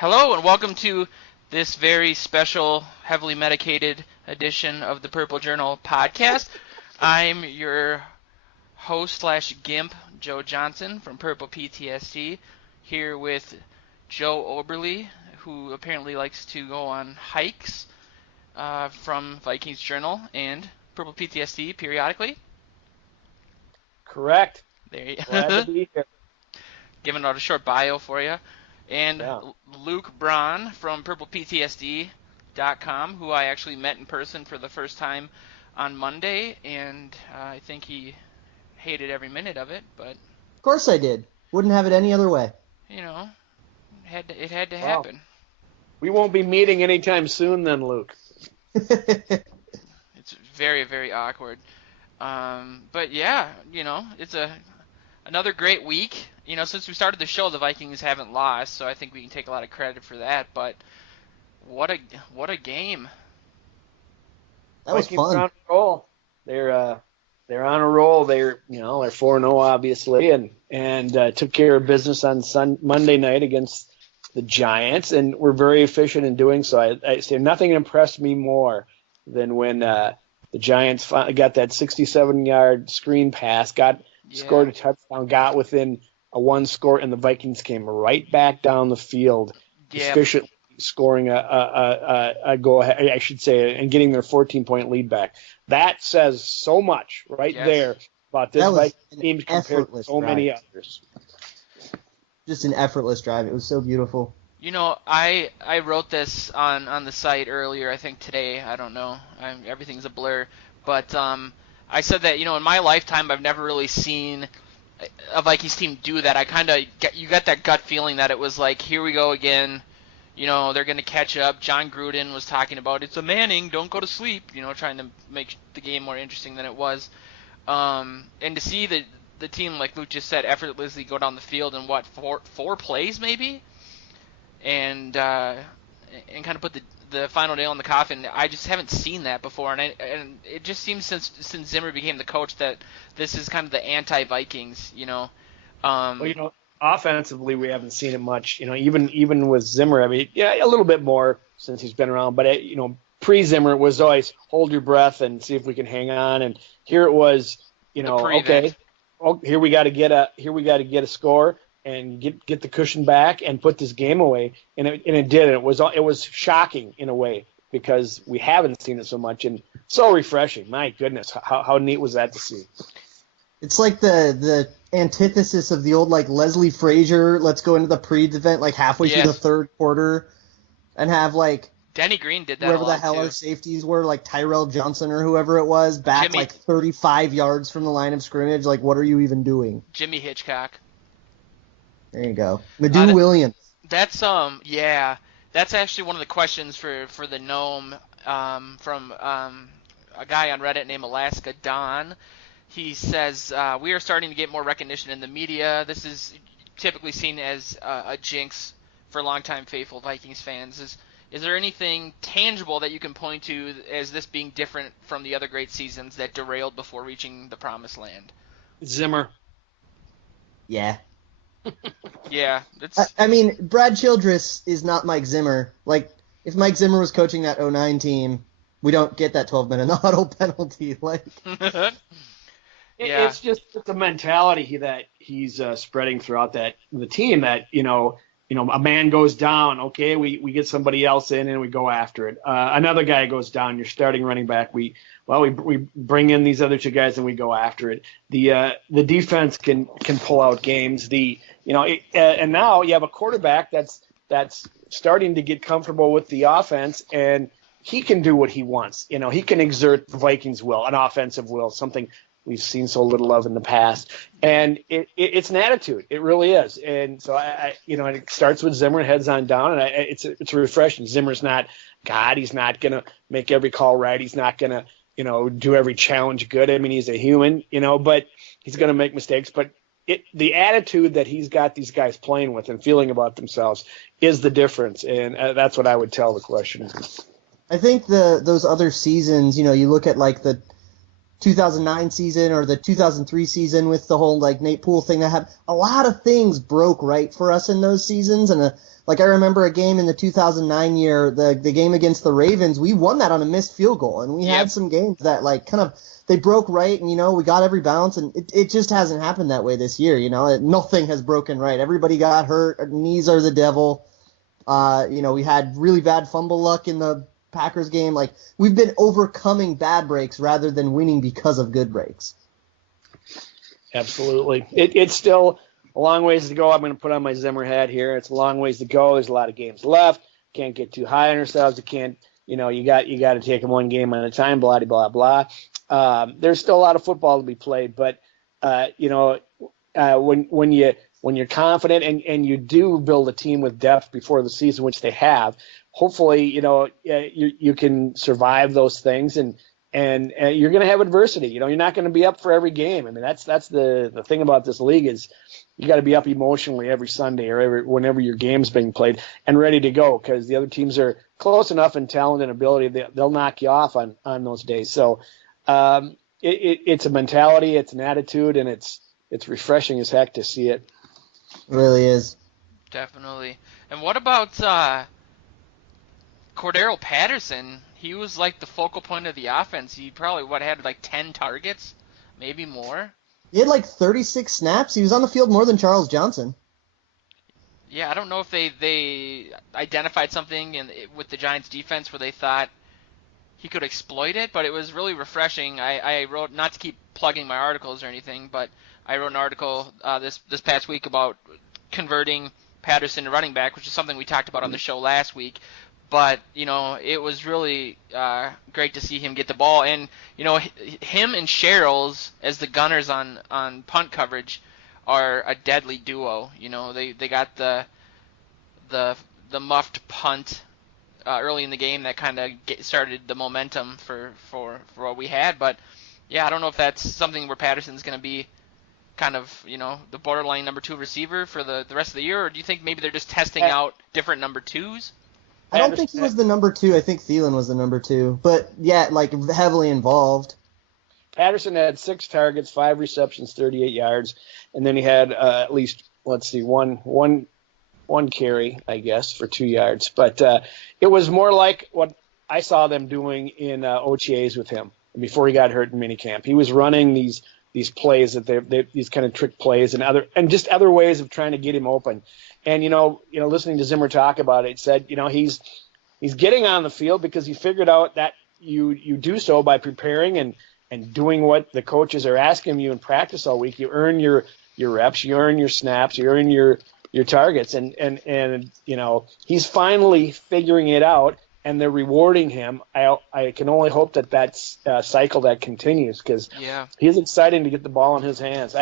Hello and welcome to this very special, heavily medicated edition of the Purple Journal podcast. I'm your host/gimp, Joe Johnson from Purple PTSD, here with Joe Oberly, who apparently likes to go on hikes from Vikings Journal and Purple PTSD periodically. Correct. There you Glad to be here. Giving out a short bio for you. And Luke Braun from PurplePTSD.com, who I actually met in person for the first time on Monday, and I think he hated every minute of it, but... Of course I did. Wouldn't have it any other way. You know, it had to happen. We won't be meeting anytime soon then, Luke. It's very, very awkward. But yeah, you know, it's another great week. You know, since we started the show, the Vikings haven't lost, so I think we can take a lot of credit for that. But what a game! That was Vikings fun. are on a roll. They're on a roll. They're 4-0 obviously, and took care of business on Monday night against the Giants, and were very efficient in doing so. I say nothing impressed me more than when the Giants got that 67-yard screen pass, scored a touchdown, got within a one score, and the Vikings came right back down the field, efficiently scoring a goal, I should say, and getting their 14-point lead back. That says so much there about this Vikings team compared to so many others. Just an effortless drive. It was so beautiful. You know, I wrote this on the site earlier, I think today, I don't know, everything's a blur, but I said that, you know, in my lifetime I've never really seen a Vikings team do that. You got that gut feeling that it was like, here we go again, you know, they're going to catch up. John Gruden was talking about, it's a Manning, don't go to sleep, you know, trying to make the game more interesting than it was. And to see the team, like Luke just said, effortlessly go down the field in four plays maybe? And kind of put the final nail in the coffin. I just haven't seen that before, and it just seems since Zimmer became the coach that this is kind of the anti-Vikings, you know. Well, you know, offensively we haven't seen it much. You know, even with Zimmer, I mean, a little bit more since he's been around, but you know, pre-Zimmer it was always hold your breath and see if we can hang on. And here it was, you know, okay, here we got to get a score and get the cushion back and put this game away, and it did. It was shocking in a way because we haven't seen it so much, and so refreshing. My goodness, how neat was that to see? It's like the antithesis of the old like Leslie Frazier. Let's go into the pre-event like halfway through the third quarter, and have like Denny Green did that. Whoever the hell our safeties were, like Tyrell Johnson or whoever it was, back like 35 yards from the line of scrimmage. Like, what are you even doing? Jimmy Hitchcock. There you go. Madhu Williams. That's that's actually one of the questions for the Gnome from a guy on Reddit named Alaska Don. He says, we are starting to get more recognition in the media. This is typically seen as a jinx for longtime faithful Vikings fans. Is there anything tangible that you can point to as this being different from the other great seasons that derailed before reaching the promised land? Zimmer. Yeah. Yeah. I mean, Brad Childress is not Mike Zimmer. Like, if Mike Zimmer was coaching that 09 team, we don't get that 12-minute huddle penalty. Like, It's just the mentality that he's spreading throughout the team that, you know, a man goes down, okay, we get somebody else in and we go after it. Another guy goes down, you're starting running back. We bring in these other two guys and we go after it. The defense can pull out games. And now you have a quarterback that's starting to get comfortable with the offense, and he can do what he wants. You know, he can exert the Vikings' will, an offensive will, something we've seen so little of in the past. And it's an attitude. It really is. And so, it starts with Zimmer and heads on down, and it's refreshing. Zimmer's not God. He's not going to make every call right. He's not going to, do every challenge good. I mean, he's a human, but he's going to make mistakes. But the attitude that he's got these guys playing with and feeling about themselves is the difference. And that's what I would tell the question. I think those other seasons, you look at like the 2009 season or the 2003 season with the whole like Nate Poole thing that happened. A lot of things broke right for us in those seasons, and like I remember a game in the 2009 year, the game against the Ravens, we won that on a missed field goal, and we had some games that like kind of they broke right, and we got every bounce, and it just hasn't happened that way this year. Nothing has broken right. Everybody got hurt. Our knees are the devil. We had really bad fumble luck in the Packers game. Like, we've been overcoming bad breaks rather than winning because of good breaks. Absolutely. It's still a long ways to go. I'm going to put on my Zimmer hat here. It's a long ways to go. There's a lot of games left. Can't get too high on ourselves. You can't, you got to take them one game at a time, blah, blah, blah. There's still a lot of football to be played, but, when you're confident and you do build a team with depth before the season, which they have, hopefully, you can survive those things and you're going to have adversity. You're not going to be up for every game. I mean, that's the thing about this league is you got to be up emotionally every Sunday or whenever your game's being played and ready to go, because the other teams are close enough in talent and ability they'll knock you off on those days. So it's a mentality, it's an attitude, and it's refreshing as heck to see it. It really is. Definitely. And what about Cordero Patterson? He was like the focal point of the offense. He probably had like 10 targets, maybe more. He had like 36 snaps. He was on the field more than Charles Johnson. Yeah, I don't know if they identified something with the Giants defense where they thought he could exploit it, but it was really refreshing. I wrote, not to keep plugging my articles or anything, but I wrote an article this past week about converting Patterson to running back, which is something we talked about on the show last week. But, it was really great to see him get the ball. And, him and Sherrills as the gunners on punt coverage are a deadly duo. They got the muffed punt early in the game that kind of started the momentum for what we had. But, yeah, I don't know if that's something where Patterson's going to be kind of, the borderline number 2 receiver for the rest of the year, or do you think maybe they're just testing out different number 2s? I don't think he was the number 2. I think Thielen was the number 2. But, yeah, like, heavily involved. Patterson had 6 targets, 5 receptions, 38 yards, and then he had at least, one carry, I guess, for 2 yards. But it was more like what I saw them doing in OTAs with him before he got hurt in minicamp. He was running these plays that these kind of trick plays and just other ways of trying to get him open. And listening to Zimmer talk about it, said he's getting on the field because he figured out that you do so by preparing and doing what the coaches are asking you in practice all week. You earn your reps, you earn your snaps, you earn your targets, and he's finally figuring it out. And they're rewarding him. I can only hope that that's a cycle that continues, because he's exciting to get the ball in his hands.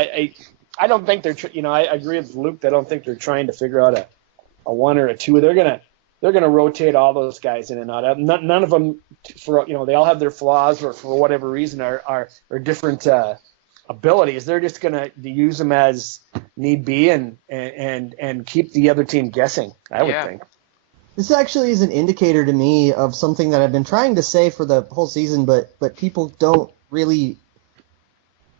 I don't think they're I agree with Luke. I don't think they're trying to figure out a 1 or a 2. They're gonna rotate all those guys in and out. None of them they all have their flaws, or for whatever reason are different abilities. They're just gonna use them as need be and keep the other team guessing, I would think. This actually is an indicator to me of something that I've been trying to say for the whole season, but people don't really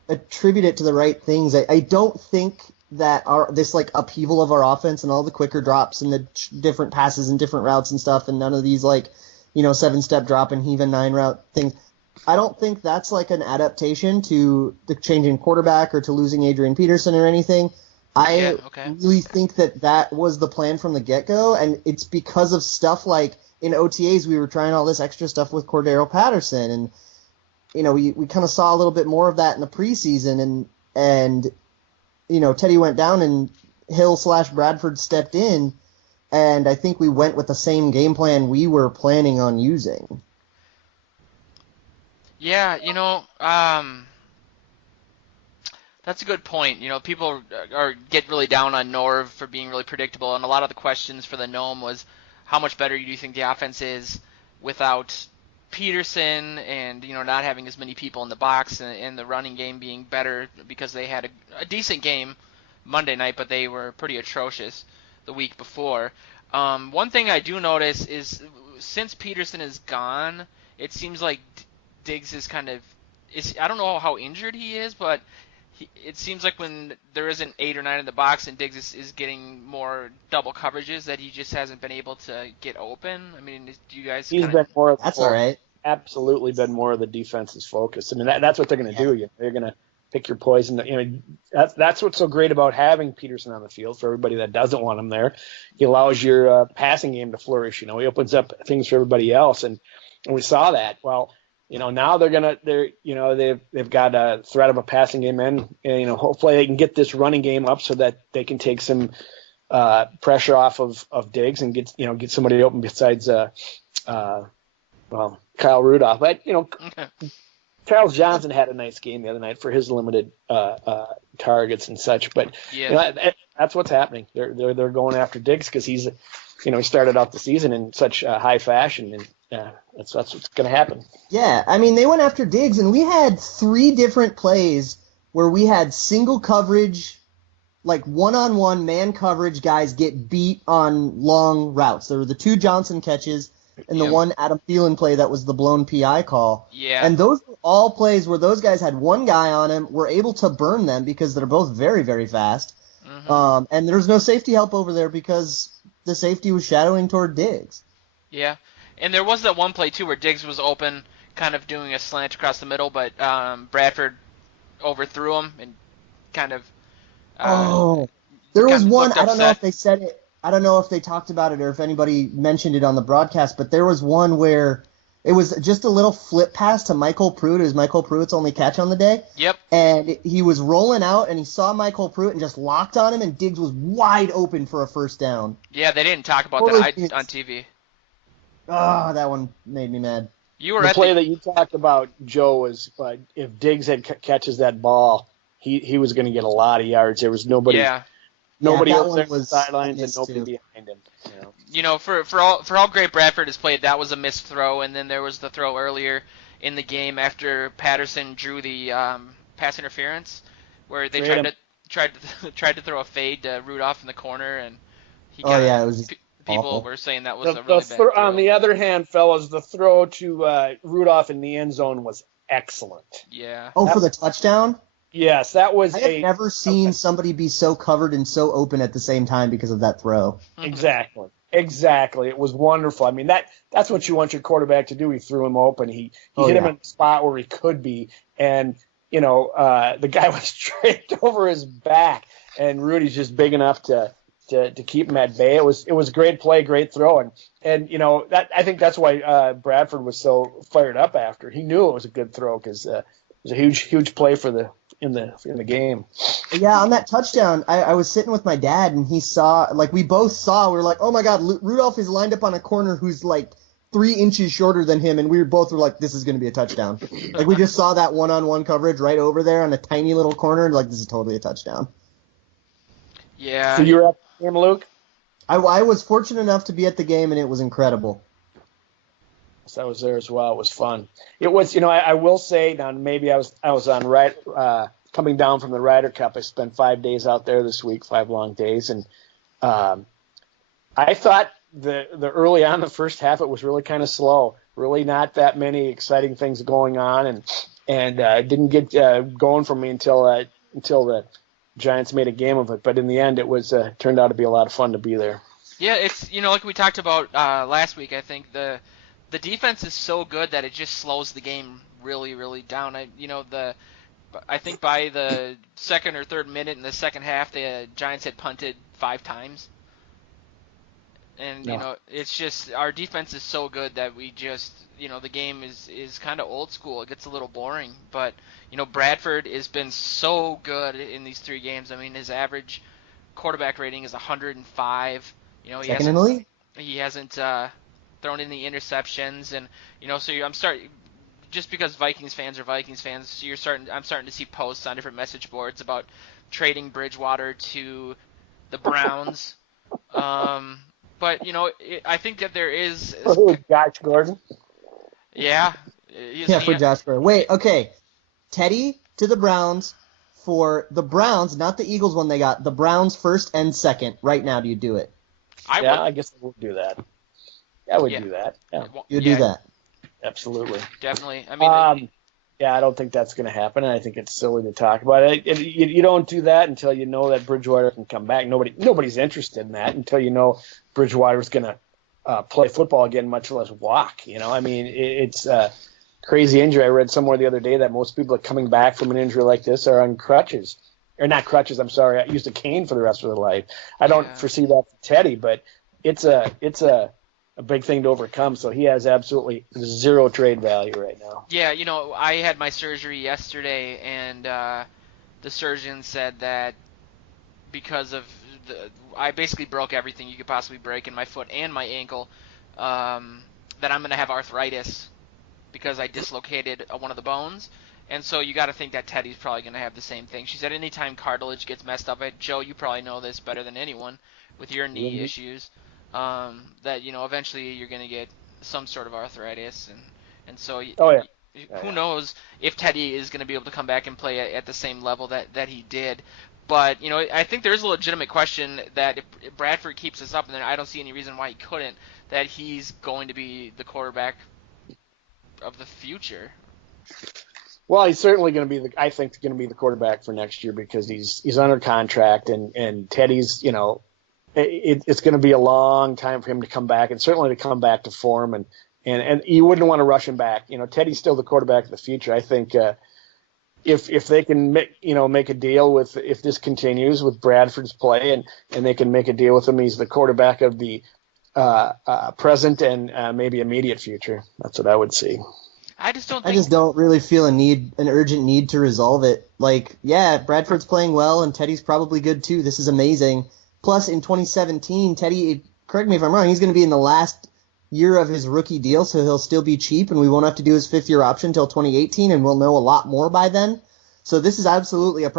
attribute it to the right things. I don't think that this like upheaval of our offense and all the quicker drops and the different passes and different routes and stuff, and none of these 7-step drop and heave and 9 route things. I don't think that's like an adaptation to the changing quarterback or to losing Adrian Peterson or anything. I really think that was the plan from the get-go, and it's because of stuff like in OTAs we were trying all this extra stuff with Cordero Patterson, and we kind of saw a little bit more of that in the preseason, and Teddy went down and Hill/Bradford stepped in, and I think we went with the same game plan we were planning on using. Yeah, that's a good point. People get really down on Norv for being really predictable, and a lot of the questions for the Gnome was how much better do you think the offense is without Peterson and not having as many people in the box and the running game being better, because they had a decent game Monday night, but they were pretty atrocious the week before. One thing I do notice is since Peterson is gone, it seems like Diggs is kind of I don't know how injured he is, but it seems like when there isn't 8 or 9 in the box and Diggs is getting more double coverages, that he just hasn't been able to get open. I mean, do you guys He's kind been more of the That's all right. absolutely been more of the defense's focus. I mean, that's what they're going to do. They're going to pick your poison. You know, that's what's so great about having Peterson on the field. For everybody that doesn't want him there, he allows your passing game to flourish. You know, he opens up things for everybody else, and we saw that. Well, you know, now they've got a threat of a passing game in, and you know, hopefully they can get this running game up so that they can take some pressure off of Diggs and get somebody open besides Kyle Rudolph. But you know, Charles Johnson had a nice game the other night for his limited targets and such. But yeah, you know, that's what's happening. They're going after Diggs because he started off the season in such high fashion, and that's what's going to happen. Yeah, I mean, they went after Diggs, and we had 3 different plays where we had single coverage, like one-on-one man coverage guys get beat on long routes. There were the 2 Johnson catches and the one Adam Thielen play that was the blown PI call. Yeah. And those were all plays where those guys had one guy on him, were able to burn them because they're both very, very fast. Mm-hmm. And there's no safety help over there because the safety was shadowing toward Diggs. Yeah. And there was that one play, too, where Diggs was open, kind of doing a slant across the middle, but Bradford overthrew him and kind of... there was one, I don't know if they said it, I don't know if they talked about it or if anybody mentioned it on the broadcast, but there was one where it was just a little flip pass to Michael Pruitt. It was Michael Pruitt's only catch on the day. Yep. And he was rolling out, and he saw Michael Pruitt and just locked on him, and Diggs was wide open for a first down. Yeah, they didn't talk about that on TV. Oh, that one made me mad. The play that you talked about, Joe, was if Diggs catches that ball, he was going to get a lot of yards. There was nobody. Yeah. Nobody else there on the sidelines and nobody behind him. You know, for all great Bradford has played, that was a missed throw, and then there was the throw earlier in the game after Patterson drew the pass interference, where they tried to throw a fade to Rudolph in the corner, and he it was people awful. were saying that was a really bad throw. On the other hand, fellas, the throw to Rudolph in the end zone was excellent. Yeah. For the touchdown? Yes, that was I have never seen somebody be so covered and so open at the same time because of that throw. Exactly. It was wonderful. I mean, that's what you want your quarterback to do. He threw him open. He hit him in the spot where he could be. And, you know, the guy was draped over his back, and Rudy's just big enough to keep him at bay. It was a great play, great throw. And you know, I think that's why Bradford was so fired up after. He knew it was a good throw because it was a huge play in the game. Yeah, on that touchdown, I was sitting with my dad, and he saw, like, we both saw, we were like, oh my God, Rudolph is lined up on a corner who's like 3 inches shorter than him, and we both were like, this is going to be a touchdown. Like, we just saw that one-on-one coverage right over there on a tiny little corner, and like, this is totally a touchdown. Yeah. So you were at the game, Luke? I was fortunate enough to be at the game, and it was incredible. So I was there as well. It was fun. It was, you know, I will say, now maybe I was on coming down from the Ryder Cup. I spent 5 days out there this week, 5 long days, and I thought the early on the first half it was really kind of slow. Really not that many exciting things going on, and didn't get going for me until the Giants made a game of it. But in the end, it was turned out to be a lot of fun to be there. Yeah, it's, you know, like we talked about last week. I think the defense is so good that it just slows the game really, really down. I think by the second or third minute in the second half, the Giants had punted 5 times. And, you know, it's just our defense is so good that we just, you know, the game is kind of old school. It gets a little boring. But, you know, Bradford has been so good in these 3 games. I mean, his average quarterback rating is 105. You know, he hasn't thrown any interceptions, and you know, so I'm starting, just because Vikings fans are Vikings fans, so I'm starting to see posts on different message boards about trading Bridgewater to the Browns. But you know, I think that there is. Josh Gordon. Yeah. For Josh Gordon. Wait, okay. Teddy to the Browns for the Browns, not the Eagles one they got. The Browns first and second. Right now, do you do it? I guess I would do that. I would do that. Yeah. You do that. Absolutely. Definitely. I mean, Yeah, I don't think that's going to happen, and I think it's silly to talk about it. You don't do that until you know that Bridgewater can come back. Nobody's interested in that until you know Bridgewater's going to play football again, much less walk. I mean, it's a crazy injury. I read somewhere the other day that most people that coming back from an injury like this are on crutches. Or not crutches, I'm sorry. I used a cane for the rest of their life. I don't foresee that for Teddy, but it's a big thing to overcome. So he has absolutely zero trade value right now. Yeah, I had my surgery yesterday, and the surgeon said that because of I basically broke everything you could possibly break in my foot and my ankle, that I'm going to have arthritis because I dislocated one of the bones. And so you got to think that Teddy's probably going to have the same thing. She said anytime cartilage gets messed up, Joe, you probably know this better than anyone with your knee issues, that eventually you're going to get some sort of arthritis, and so who knows if Teddy is going to be able to come back and play at the same level that he did. But I think there is a legitimate question that if Bradford keeps this up, and then I don't see any reason why he couldn't, that he's going to be the quarterback of the future. Well, he's certainly going to be I think going to be the quarterback for next year because he's under contract, and Teddy's it's going to be a long time for him to come back, and certainly to come back to form, and you wouldn't want to rush him back. Teddy's still the quarterback of the future. I think if they can make a deal with, if this continues with Bradford's play, and they can make a deal with him, he's the quarterback of the present and maybe immediate future. That's what I would see. I just don't really feel an urgent need to resolve it. Bradford's playing well, and Teddy's probably good too. This is amazing. Plus, in 2017, Teddy, correct me if I'm wrong, he's going to be in the last year of his rookie deal, so he'll still be cheap, and we won't have to do his fifth-year option until 2018, and we'll know a lot more by then. So this is absolutely a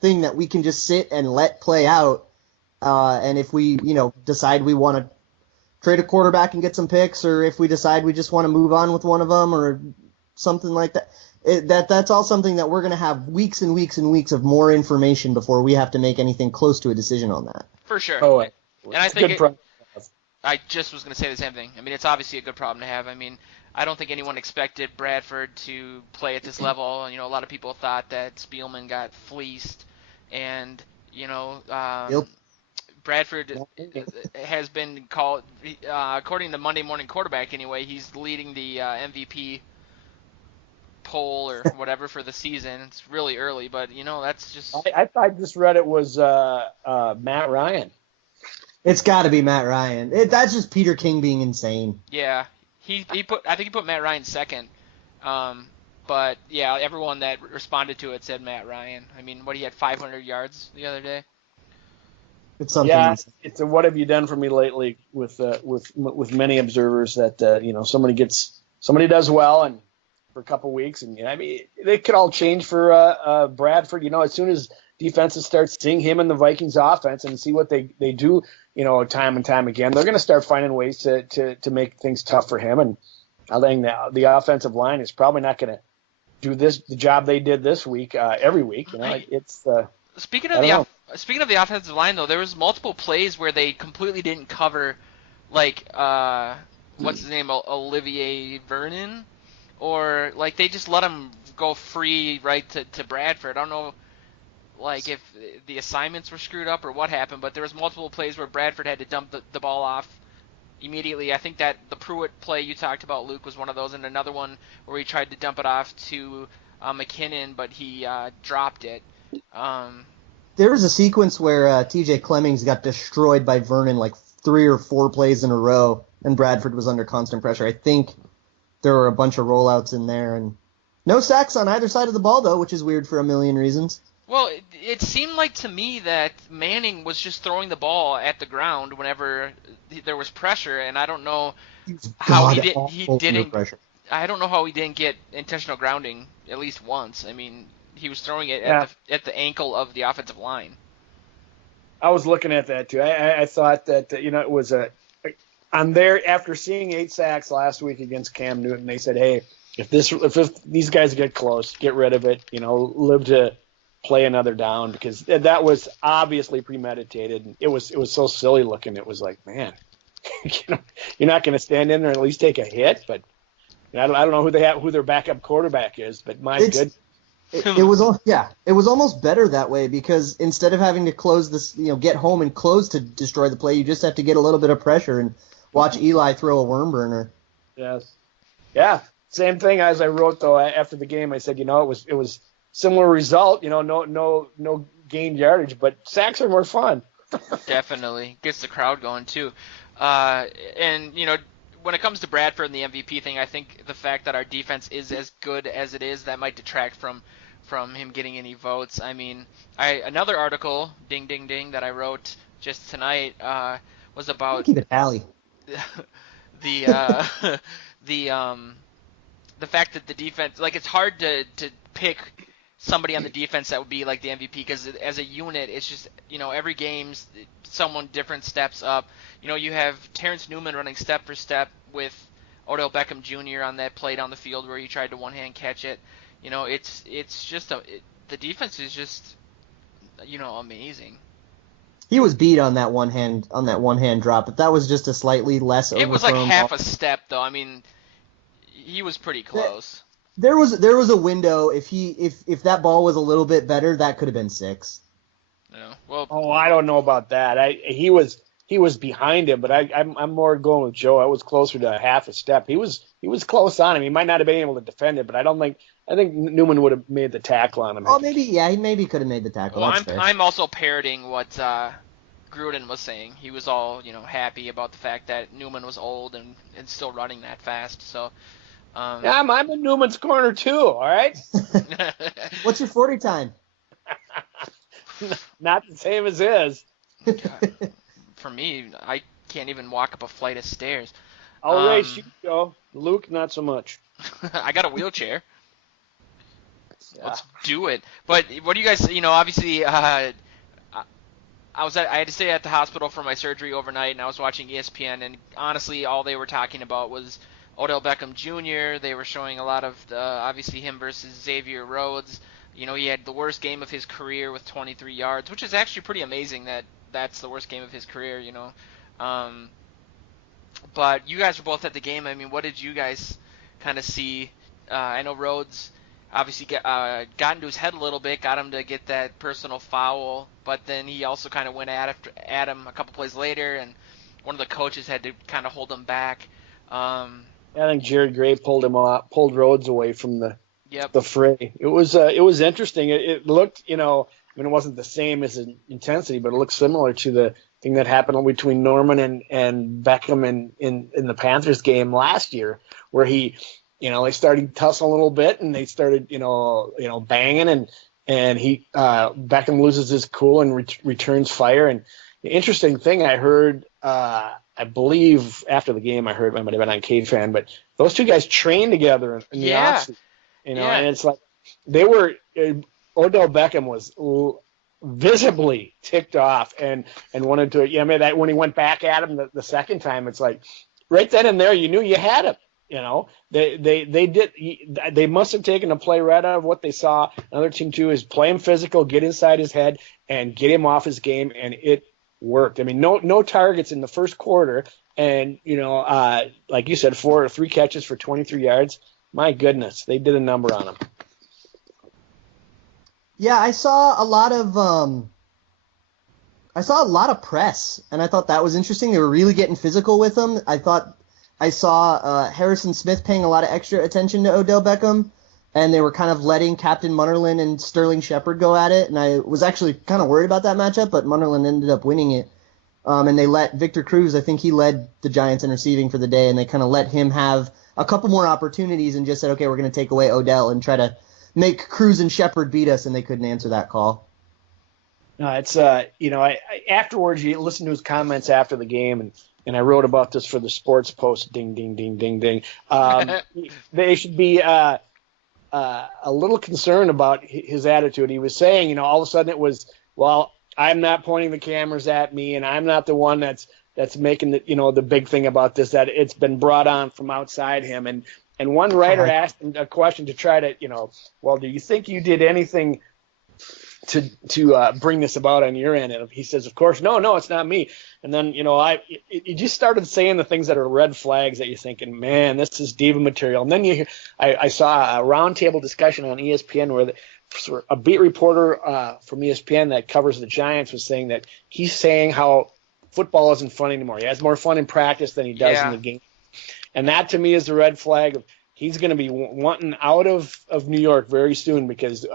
thing that we can just sit and let play out. And if we, decide we want to trade a quarterback and get some picks, or if we decide we just want to move on with one of them, or something like that, that's all something that we're going to have weeks and weeks and weeks of more information before we have to make anything close to a decision on that. For sure. Oh, and I think I just was going to say the same thing. I mean, it's obviously a good problem to have. I mean, I don't think anyone expected Bradford to play at this level. A lot of people thought that Spielman got fleeced, and Bradford has been called, according to Monday Morning Quarterback anyway, he's leading the MVP poll or whatever for the season. It's really early, but that's just. I just read it was Matt Ryan. It's got to be Matt Ryan. That's just Peter King being insane. Yeah, I think he put Matt Ryan second. But yeah, everyone that responded to it said Matt Ryan. I mean, he had 500 yards the other day. It's something. Yeah, it's a what have you done for me lately with many observers that somebody does well and for a couple weeks, and I mean they could all change for Bradford. As soon as defenses start seeing him in the Vikings offense and see what they do, time and time again, they're going to start finding ways to make things tough for him. And I think the offensive line is probably not going to do the job they did this week every week. It's speaking of the offensive line though, there was multiple plays where they completely didn't cover, what's his name, Olivier Vernon, or they just let him go free right to Bradford. I don't know if the assignments were screwed up or what happened, but there was multiple plays where Bradford had to dump the ball off immediately. I think that the Pruitt play you talked about, Luke, was one of those, and another one where he tried to dump it off to McKinnon, but he dropped it. There was a sequence where T.J. Clemmings got destroyed by Vernon 3 or 4 plays in a row, and Bradford was under constant pressure. I think there were a bunch of rollouts in there, and no sacks on either side of the ball, though, which is weird for a million reasons. Well, it seemed like to me that Manning was just throwing the ball at the ground whenever there was pressure, and I don't know how he didn't. I don't know how he didn't get intentional grounding at least once. I mean, he was throwing it at the ankle of the offensive line. I was looking at that too. I thought that it was on there after seeing 8 sacks last week against Cam Newton. They said, hey, if these guys get close, get rid of it. Live to play another down, because that was obviously premeditated. And it was so silly looking. It was like, man, you're not going to stand in there and at least take a hit, but I don't know who their backup quarterback is, but my good. It was almost better that way because instead of having to close this, get home and close to destroy the play, you just have to get a little bit of pressure and watch Eli throw a worm burner. Yes. Yeah. Same thing as I wrote though after the game. I said, it was similar result. No gained yardage, but sacks are more fun. Definitely gets the crowd going too. And when it comes to Bradford and the MVP thing, I think the fact that our defense is as good as it is, that might detract from him getting any votes. I mean, another article, ding ding ding, that I wrote just tonight was about keep it tally. the fact that the defense, like, it's hard to pick somebody on the defense that would be like the MVP because as a unit, it's just, every game's someone different steps up. You have Terrence Newman running step for step with Odell Beckham Jr. on that play down the field where he tried to one-hand catch it. It's just the defense is just, amazing. He was beat on that one hand drop, but that was just a slightly less overthrown. It was like half a step though. I mean, he was pretty close. There was a window. If that ball was a little bit better, that could have been 6. Yeah. Well. Oh, I don't know about that. He was behind him, but I'm more going with Joe. I was closer to a half a step. He was close on him. He might not have been able to defend it, but I think Newman would have made the tackle on him. Oh, maybe, yeah, he maybe could have made the tackle. Well, That's fair. I'm also parroting what Gruden was saying. He was all happy about the fact that Newman was old and still running that fast. So. Yeah, I'm in Newman's corner too. All right. What's your 40 time? Not the same as his. For me, I can't even walk up a flight of stairs. I'll race you, Joe. Luke, not so much. I got a wheelchair. Yeah. Let's do it. But what do you guys? Obviously, I had to stay at the hospital for my surgery overnight, and I was watching ESPN, and honestly, all they were talking about was Odell Beckham Jr. They were showing a lot of obviously him versus Xavier Rhodes. He had the worst game of his career with 23 yards, which is actually pretty amazing that that's the worst game of his career, But you guys were both at the game. I mean, what did you guys kind of see? I know Rhodes obviously got into his head a little bit, got him to get that personal foul, but then he also kind of went at him a couple plays later, and one of the coaches had to kind of hold him back. I think Jared Gray pulled Rhodes away from the fray. It was interesting. It looked, it wasn't the same as in intensity, but it looked similar to the thing that happened between Norman and Beckham in the Panthers game last year, where they started tussling a little bit and they started, banging and Beckham loses his cool and returns fire. And the interesting thing I heard, I believe after the game, I might have been on K-Fan, but those two guys trained together in the offseason. And it's like they were. Odell Beckham was visibly ticked off and wanted to. I mean, that when he went back at him the second time, it's like right then and there you knew you had him. They must have taken a play right out of what they saw. Another team too is play him physical, get inside his head, and get him off his game, and it worked. I mean, no targets in the first quarter, and like you said, 3 catches for 23 yards. My goodness, they did a number on him. Yeah, I saw a lot of press, and I thought that was interesting. They were really getting physical with him. I saw Harrison Smith paying a lot of extra attention to Odell Beckham, and they were kind of letting Captain Munnerlyn and Sterling Shepard go at it, and I was actually kind of worried about that matchup, but Munnerlyn ended up winning it. And they let Victor Cruz, I think he led the Giants in receiving for the day, and they kind of let him have a couple more opportunities and just said, okay, we're going to take away Odell and try to make Cruz and Shepard beat us, and they couldn't answer that call. No, it's afterwards you listen to his comments after the game, and I wrote about this for the Sports Post. Ding, ding, ding, ding, ding. They should be a little concerned about his attitude. He was saying, all of a sudden it was, well, I'm not pointing the cameras at me, and I'm not the one that's making the big thing about this, that it's been brought on from outside him. And one writer asked him a question to try to, well, do you think you did anything to bring this about on your end. And he says, of course, no, it's not me. And then, you just started saying the things that are red flags that you're thinking, man, this is diva material. And then I saw a roundtable discussion on ESPN where a beat reporter from ESPN that covers the Giants was saying that he's saying how football isn't fun anymore. He has more fun in practice than he does in the game. And that to me is the red flag of he's going to be wanting out of New York very soon because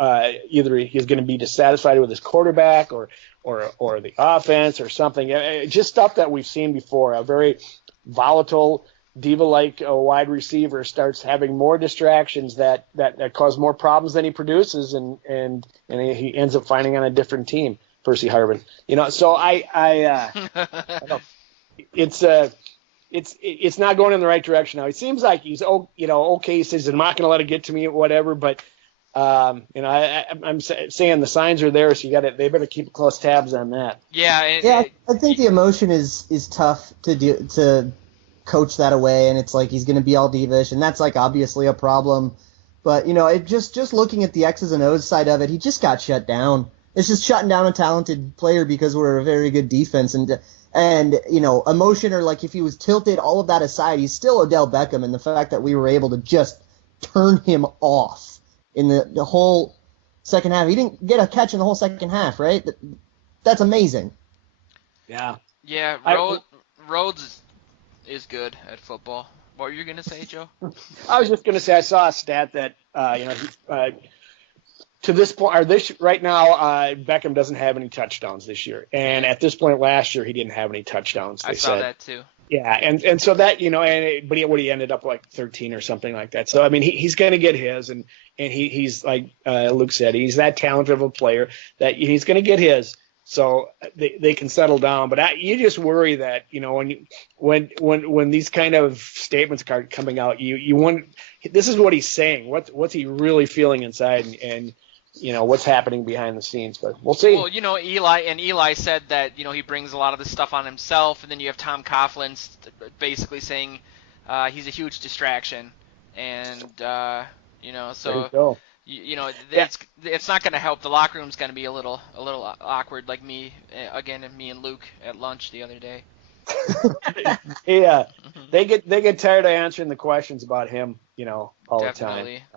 either he's going to be dissatisfied with his quarterback or the offense or something. Just stuff that we've seen before. A very volatile, diva-like wide receiver starts having more distractions that cause more problems than he produces, and he ends up finding on a different team. Percy Harvin, So I don't, it's not going in the right direction now. It seems like he's okay. He says I'm not going to let it get to me, whatever. But I'm saying the signs are there, so they better keep close tabs on that. Yeah, I think the emotion is tough to coach that away, and it's like he's going to be all divish, and that's like obviously a problem. But it just looking at the X's and O's side of it, he just got shut down. It's just shutting down a talented player because we're a very good defense, and emotion, or like if he was tilted, all of that aside, he's still Odell Beckham, and the fact that we were able to just turn him off in the whole second half. He didn't get a catch in the whole second half, right? That's amazing. Yeah. Yeah, Rhodes is good at football. What were you going to say, Joe? I was just going to say I saw a stat that to this point, right now, Beckham doesn't have any touchdowns this year, and at this point last year, he didn't have any touchdowns. I saw that too. Yeah, and so that but he ended up like 13 or something like that. So I mean, he's going to get his, and he's like Luke said, he's that talented of a player that he's going to get his. So they can settle down, but you just worry that when these kind of statements are coming out, you want, this is what he's saying. What's he really feeling inside, and what's happening behind the scenes, but we'll see. Well, Eli said that, he brings a lot of this stuff on himself, and then you have Tom Coughlin basically saying he's a huge distraction, and so it's not going to help. The locker room's going to be a little awkward, like me and Luke at lunch the other day. Yeah, they get tired of answering the questions about him, all Definitely. the time.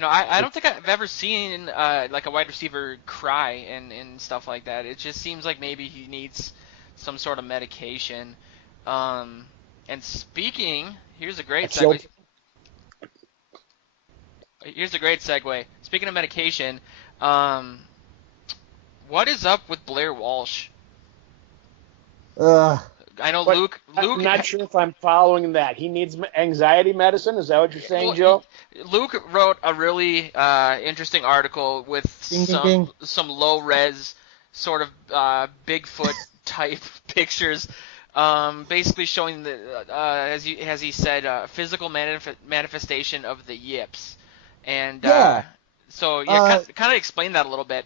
I don't think I've ever seen like a wide receiver cry and stuff like that. It just seems like maybe he needs some sort of medication. And here's a great segue. Speaking of medication, what is up with Blair Walsh? I know Luke. I'm not sure if I'm following that. He needs anxiety medicine. Is that what you're saying, Joe? Luke wrote a really interesting article with some low res sort of Bigfoot type pictures, basically showing as he said, physical manifestation of the yips, and kind of explain that a little bit.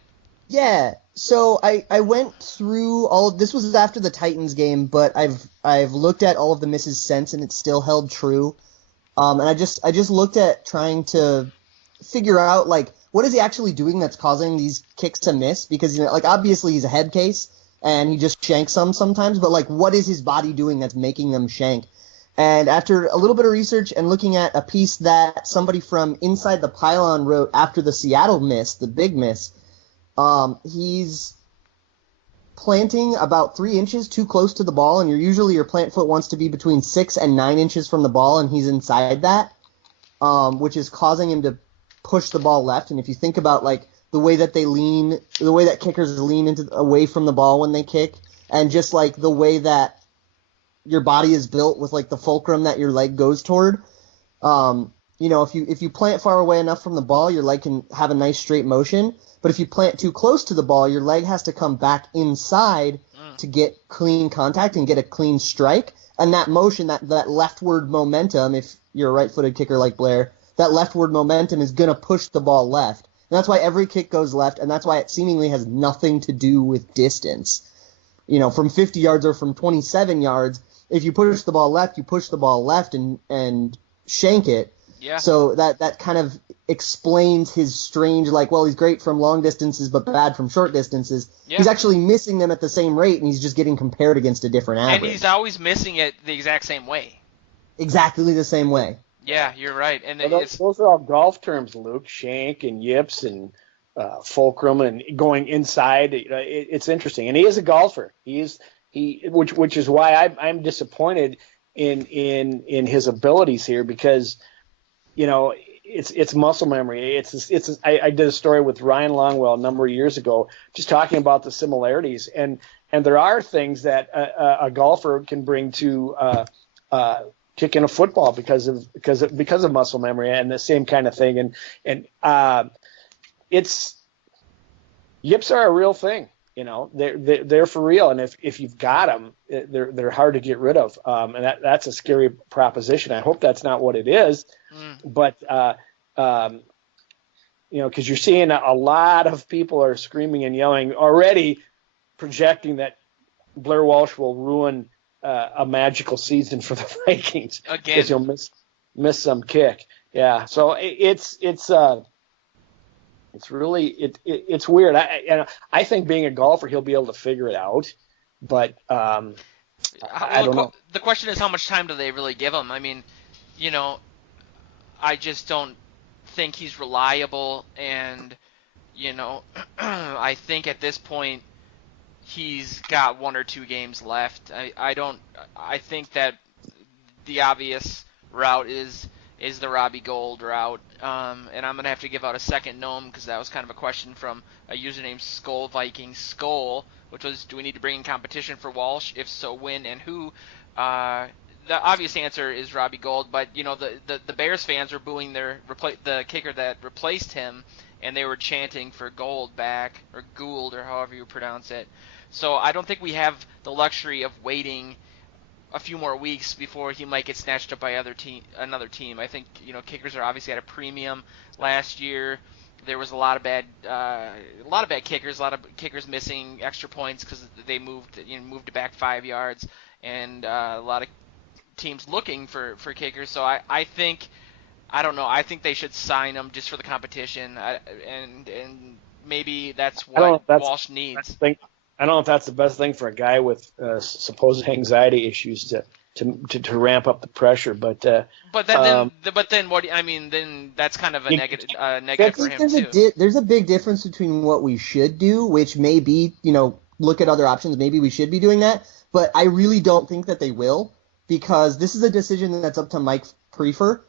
Yeah, so I went through all of this. Was after the Titans game, but I've looked at all of the misses since, and it's still held true. And I just looked at trying to figure out like what is he actually doing that's causing these kicks to miss, because obviously he's a head case and he just shanks some sometimes, but like what is his body doing that's making them shank? And after a little bit of research and looking at a piece that somebody from Inside the Pylon wrote after the Seattle miss, the big miss. He's planting about 3 inches too close to the ball, and your plant foot wants to be between 6 and 9 inches from the ball, and he's inside that, which is causing him to push the ball left. And if you think about like the way that kickers lean away from the ball when they kick, and just like the way that your body is built with like the fulcrum that your leg goes toward, if you plant far away enough from the ball, your leg can have a nice straight motion. But if you plant too close to the ball, your leg has to come back inside to get clean contact and get a clean strike. And that motion, that leftward momentum, if you're a right-footed kicker like Blair, that leftward momentum is going to push the ball left. And that's why every kick goes left, and that's why it seemingly has nothing to do with distance. From 50 yards or from 27 yards, if you push the ball left, you push the ball left and shank it. Yeah. So that kind of explains his strange, like, well, he's great from long distances but bad from short distances. Yeah. He's actually missing them at the same rate, and he's just getting compared against a different average. And he's always missing it the exact same way. Exactly the same way. Yeah, you're right. And those are all golf terms, Luke. Shank and Yips and Fulcrum and going inside. It's interesting, and he is a golfer. Which is why I'm disappointed in his abilities here, because it's muscle memory. I did a story with Ryan Longwell a number of years ago, just talking about the similarities, and there are things that a golfer can bring to kicking a football because of muscle memory and the same kind of thing. And yips are a real thing. They're for real, and if you've got them, they're hard to get rid of. And that's a scary proposition. I hope that's not what it is, but because you're seeing a lot of people are screaming and yelling already, projecting that Blair Walsh will ruin a magical season for the Vikings again because he'll miss some kick. Yeah, so it's really it's weird. I think being a golfer, he'll be able to figure it out, but I don't know. The question is, how much time do they really give him? I mean, I just don't think he's reliable, and I think at this point he's got 1 or 2 games left. I think that the obvious route is the Robbie Gould route, and I'm gonna have to give out a second gnome because that was kind of a question from a user named Skull Viking Skull, which was, do we need to bring in competition for Walsh? If so, when and who? The obvious answer is Robbie Gould, but the Bears fans were booing the kicker that replaced him, and they were chanting for Gould back, or Gould, or however you pronounce it. So I don't think we have the luxury of waiting a few more weeks before he might get snatched up by another team. I think kickers are obviously at a premium. Last year there was a lot of bad kickers, a lot of kickers missing extra points because they moved it back 5 yards, and a lot of teams looking for kickers. So I think they should sign them just for the competition, and maybe that's what Walsh needs. I don't know if that's the best thing for a guy with supposed anxiety issues to ramp up the pressure, but then what? I mean, then that's kind of a negative for him too. There's a big difference between what we should do, which may be look at other options. Maybe we should be doing that, but I really don't think that they will, because this is a decision that's up to Mike Prefer.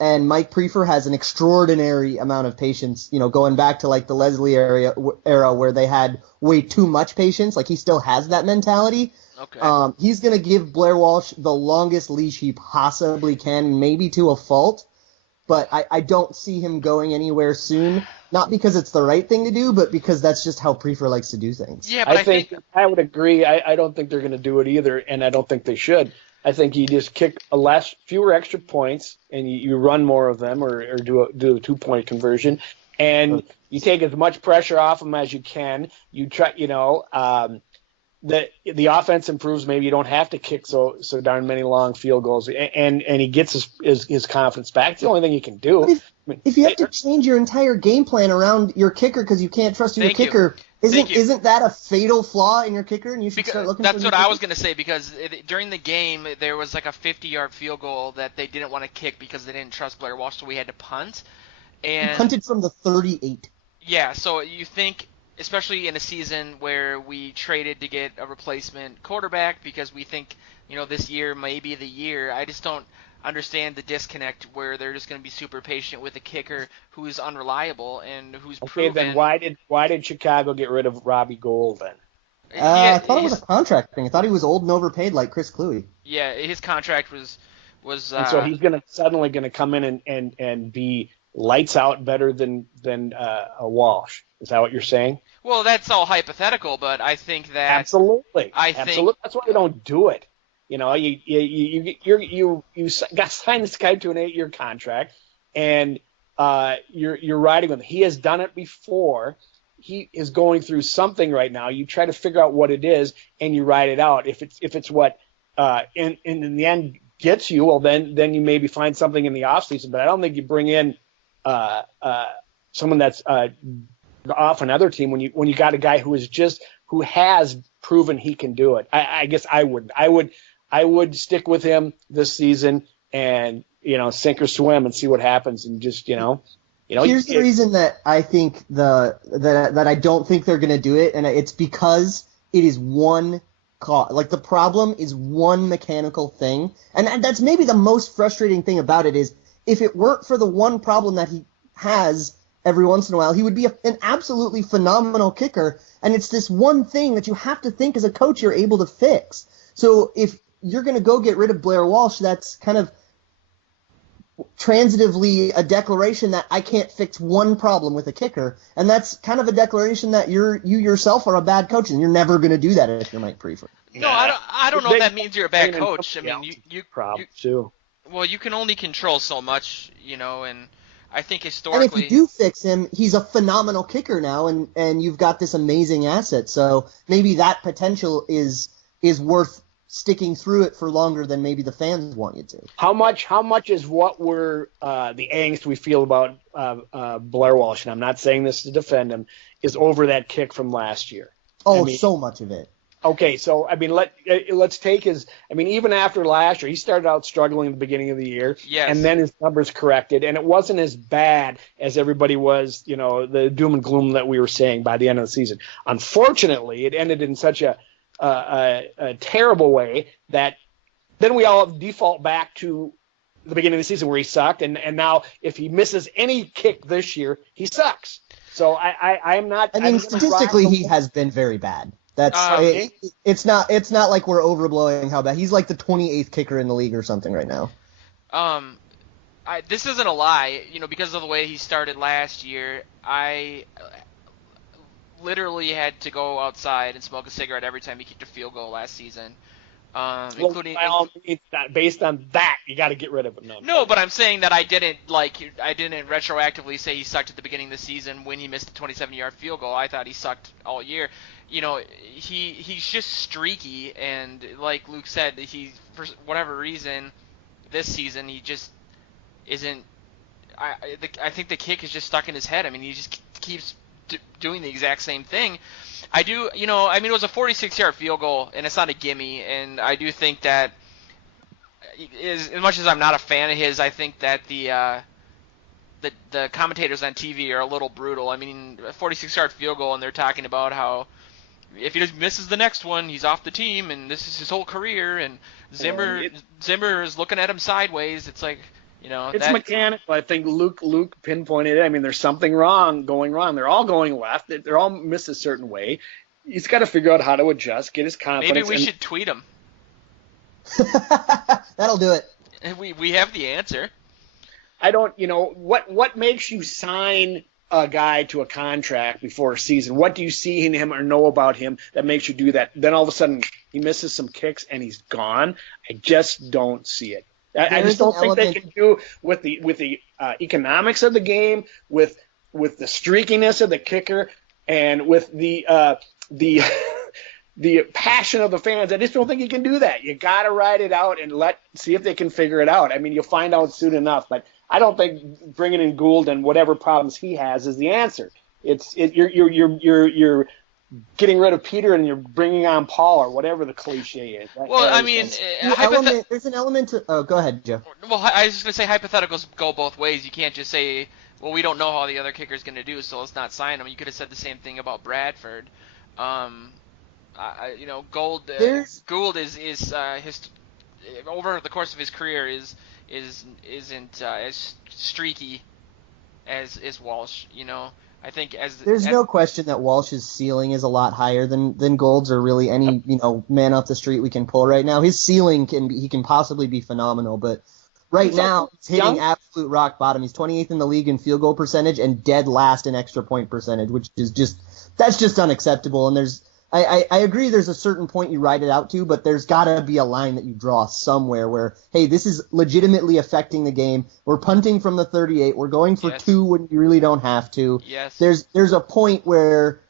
And Mike Prefer has an extraordinary amount of patience, going back to like the Leslie era where they had way too much patience. Like, he still has that mentality. Okay. He's going to give Blair Walsh the longest leash he possibly can, maybe to a fault. But I don't see him going anywhere soon. Not because it's the right thing to do, but because that's just how Prefer likes to do things. Yeah, but I would agree. I don't think they're going to do it either, and I don't think they should. I think you just kick fewer extra points, and you run more of them, or do a 2-point conversion, and you take as much pressure off them as you can. You try, the offense improves. Maybe you don't have to kick so darn many long field goals, and he gets his confidence back. It's the only thing you can do. If you have to change your entire game plan around your kicker because you can't trust your kicker, isn't that a fatal flaw in your kicker? And you should start looking. That's what I was going to say, because during the game there was like a 50-yard field goal that they didn't want to kick because they didn't trust Blair Walsh, so we had to punt. And we punted from the 38. Yeah, so you think, especially in a season where we traded to get a replacement quarterback because we think this year may be the year. I just don't understand the disconnect where they're just going to be super patient with a kicker who's unreliable and who's proven. Okay, then why did Chicago get rid of Robbie Gould then? I thought it was a contract thing. I thought he was old and overpaid like Chris Cluey. Yeah, his contract was. And so he's suddenly going to come in and be lights out better than a Walsh. Is that what you're saying? Well, that's all hypothetical, but I think that absolutely. That's why we don't do it. You got signed this guy to an 8-year contract, and you're riding with him. He has done it before. He is going through something right now. You try to figure out what it is, and you ride it out. If it's what in the end gets you, well then you maybe find something in the offseason. But I don't think you bring in someone that's off another team when you got a guy who has proven he can do it. I guess I wouldn't. I would stick with him this season and sink or swim and see what happens and just Here's the reason that I think that I don't think they're going to do it, and it's because it is one cause. Like, the problem is one mechanical thing, and that's maybe the most frustrating thing about it is if it weren't for the one problem that he has every once in a while, he would be an absolutely phenomenal kicker, and it's this one thing that you have to think as a coach you're able to fix. So if you're going to go get rid of Blair Walsh, that's kind of transitively a declaration that I can't fix one problem with a kicker, and that's kind of a declaration that you yourself are a bad coach, and you're never going to do that if you're Mike Priefer. No, I don't know if that means you're a bad coach. I mean, you can only control so much, and I think historically. And if you do fix him, he's a phenomenal kicker now, and you've got this amazing asset. So maybe that potential is worth sticking through it for longer than maybe the fans want you to. How much is what we're the angst we feel about Blair Walsh, and I'm not saying this to defend him, is over that kick from last year? So much of it. Okay, so I mean, let's take his. I mean, even after last year, he started out struggling at the beginning of the year, yes, and then his numbers corrected, and it wasn't as bad as everybody was, the doom and gloom that we were saying by the end of the season. Unfortunately, it ended in such a terrible way that then we all default back to the beginning of the season where he sucked, and now if he misses any kick this year, he sucks. So I'm not. I mean, statistically, he has been very bad. It's not like we're overblowing how bad. He's like the 28th kicker in the league or something right now. This isn't a lie, because of the way he started last year. I literally had to go outside and smoke a cigarette every time he kicked a field goal last season. Including by all means, based on that, you got to get rid of him. No, but I'm saying that I didn't retroactively say he sucked at the beginning of the season when he missed the 27-yard field goal. I thought he sucked all year. He's just streaky, and like Luke said, he, for whatever reason, this season he just isn't. I think the kick is just stuck in his head. I mean, he just keeps doing the exact same thing. I do, it was a 46-yard field goal, and it's not a gimme, and I do think that, as much as I'm not a fan of his, I think that the commentators on TV are a little brutal. I mean, a 46-yard field goal, and they're talking about how if he just misses the next one, he's off the team, and this is his whole career, and Zimmer is looking at him sideways. It's like, it's mechanical. I think Luke pinpointed it. I mean, there's something going wrong. They're all going left. They're all missed a certain way. He's got to figure out how to adjust, get his confidence. Maybe we should tweet him. That'll do it. We have the answer. I don't, what makes you sign a guy to a contract before a season? What do you see in him or know about him that makes you do that? Then all of a sudden he misses some kicks and he's gone. I just don't see it. I just don't think they can do with the economics of the game, with the streakiness of the kicker, and with the passion of the fans. I just don't think you can do that. You got to ride it out and see if they can figure it out. I mean, you'll find out soon enough, but I don't think bringing in Gould and whatever problems he has is the answer. You're getting rid of Peter and you're bringing on Paul or whatever the cliche is. There's an element to. Oh, go ahead, Joe. Well, I was just gonna say hypotheticals go both ways. You can't just say, well, we don't know how the other kicker's gonna do, so let's not sign him. You could have said the same thing about Bradford. Gould is over the course of his career isn't as streaky as Walsh. I think there's no question that Walsh's ceiling is a lot higher than Gould's or really any man off the street we can pull right now. His ceiling he can possibly be phenomenal, but right now he's hitting absolute rock bottom. He's 28th in the league in field goal percentage and dead last in extra point percentage, which is just unacceptable. And I agree there's a certain point you ride it out to, but there's got to be a line that you draw somewhere where, hey, this is legitimately affecting the game. We're punting from the 38. We're going for 2 when you really don't have to. Yes. There's a point where,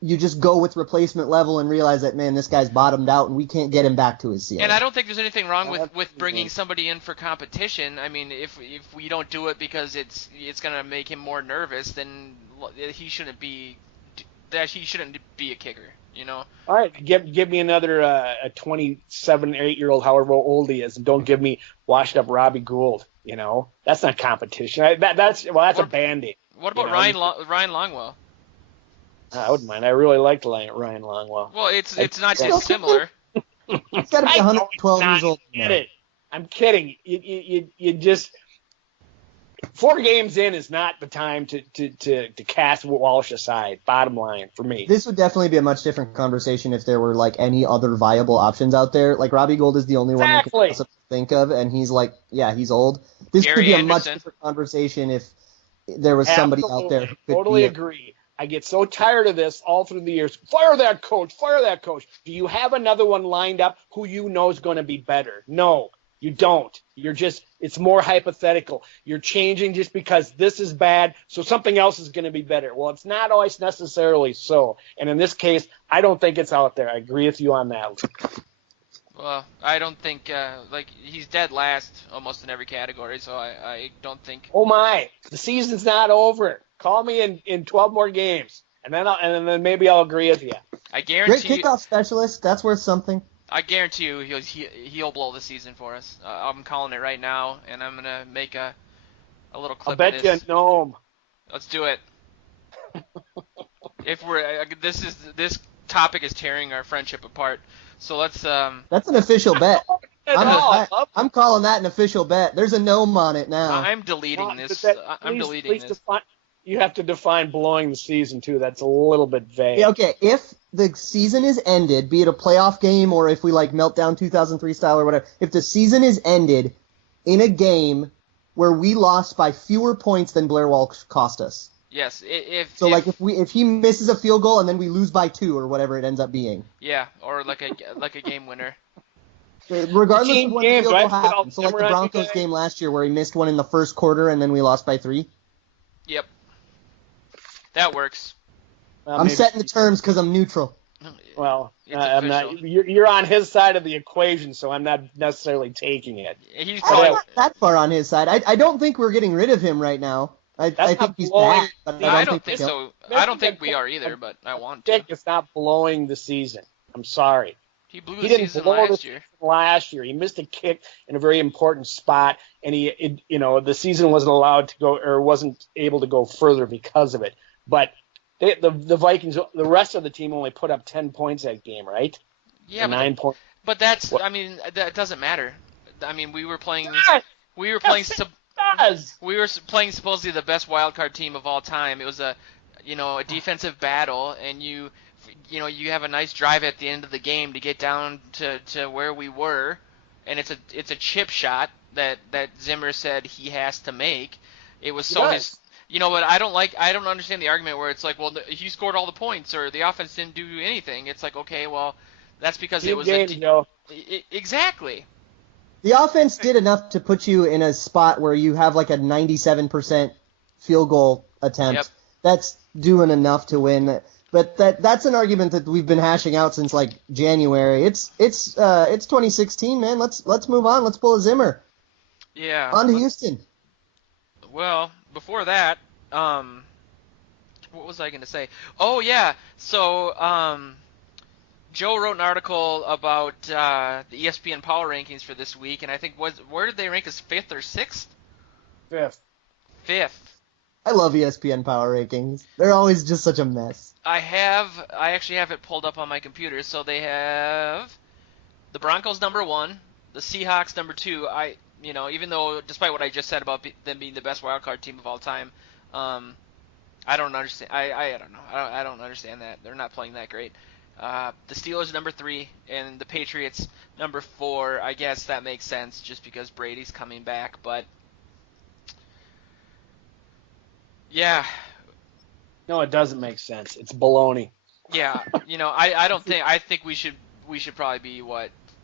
you just go with replacement level and realize that, man, this guy's bottomed out and we can't get him back to his ceiling. And I don't think there's anything wrong with bringing somebody in for competition. I mean, if we don't do it because it's going to make him more nervous, then he shouldn't be a kicker, you know? All right, give me another a 27, 8-year-old, however old he is, and don't give me washed up Robbie Gould. You know, that's not competition. That's a Band-Aid. What about Ryan Longwell? I wouldn't mind. I really liked Ryan Longwell. Well, it's not dissimilar. He's got to be 112 years old. I'm kidding. You just 4 games in is not the time to cast Walsh aside. Bottom line for me. This would definitely be a much different conversation if there were like any other viable options out there. Like Robbie Gould is the only one we can possibly think of, and he's like, yeah, he's old. This could be a much different conversation if there was somebody out there who could totally agree. I get so tired of this all through the years. Fire that coach. Fire that coach. Do you have another one lined up who you know is going to be better? No, you don't. It's more hypothetical. You're changing just because this is bad, so something else is going to be better. Well, it's not always necessarily so. And in this case, I don't think it's out there. I agree with you on that. Well, I don't think he's dead last almost in every category, so I don't think. Oh my, the season's not over. Call me in 12 more games, and then maybe I'll agree with you. I guarantee. Great kickoff specialist. That's worth something. I guarantee you he'll blow the season for us. I'm calling it right now, and I'm gonna make a little clip. I'll bet you a gnome. Let's do it. If we're this topic is tearing our friendship apart. So let's. That's an official bet. I'm calling that an official bet. There's a gnome on it now. I'm deleting this. I'm deleting this. You have to define blowing the season too. That's a little bit vague. Yeah, okay, if the season is ended, be it a playoff game or if we like Meltdown 2003 style or whatever, if the season is ended in a game where we lost by fewer points than Blair Walsh cost us. Yes, if he misses a field goal and then we lose by 2 or whatever it ends up being. Yeah, or like a game winner. Regardless of when the field goal happened. So like the Broncos game last year where he missed one in the first quarter and then we lost by 3. Yep. That works. I'm setting the terms because I'm neutral. Well, I'm not. You're on his side of the equation, so I'm not necessarily taking it. He's probably not that far on his side. I don't think we're getting rid of him right now. I think he's bad, but I don't think so. I don't think we are either, but I want to. It's not blowing the season. I'm sorry. He blew the season last year. He missed a kick in a very important spot, and the season wasn't allowed to go or wasn't able to go further because of it. But the Vikings, the rest of the team only put up 10 points that game, right? Yeah, 9 points. But that's, I mean, that doesn't matter. I mean, we were playing supposedly the best wild card team of all time. It was a defensive battle, and you have a nice drive at the end of the game to get down to where we were, and it's a chip shot that Zimmer said he has to make. It was so his. But I don't understand the argument where it's like, well, he scored all the points or the offense didn't do anything. It's like, okay, well, that's because it was exactly. The offense did enough to put you in a spot where you have like a 97% field goal attempt. Yep. That's doing enough to win. But that's an argument that we've been hashing out since like January. It's 2016, man. Let's move on. Let's pull a Zimmer. Yeah. On to Houston. Well, before that, what was I going to say? Oh, yeah. So, Joe wrote an article about the ESPN Power Rankings for this week, and I think where did they rank us, 5th or 6th? 5th. I love ESPN Power Rankings. They're always just such a mess. I actually have it pulled up on my computer. So they have the Broncos number 1, the Seahawks number 2. Even though, despite what I just said about them being the best wildcard team of all time, I don't understand. I don't know. I don't understand that. They're not playing that great. The Steelers number 3 and the Patriots number 4. I guess that makes sense just because Brady's coming back. But yeah. No, it doesn't make sense. It's baloney. Yeah. I don't think. I think we should probably be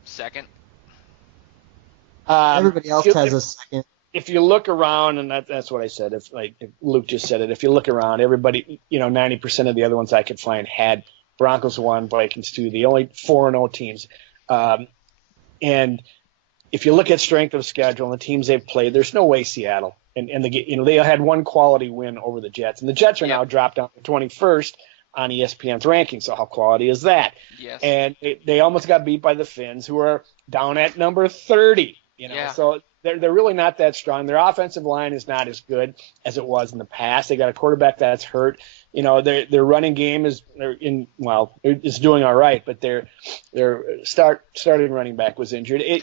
2nd. Everybody else has a 2nd. if you look around, and that's what I said. If Luke just said it, if you look around, everybody, 90% of the other ones I could find had Broncos 1, Vikings 2, the only 4-0 teams. And if you look at strength of schedule and the teams they've played, there's no way Seattle and they had one quality win over the Jets, and the Jets are now dropped down to 21st on ESPN's rankings. So how quality is that? Yes. And they almost got beat by the Finns, who are down at number 30. So they're really not that strong. Their offensive line is not as good as it was in the past. They got a quarterback that's hurt. Their running game is doing all right, but their starting running back was injured. They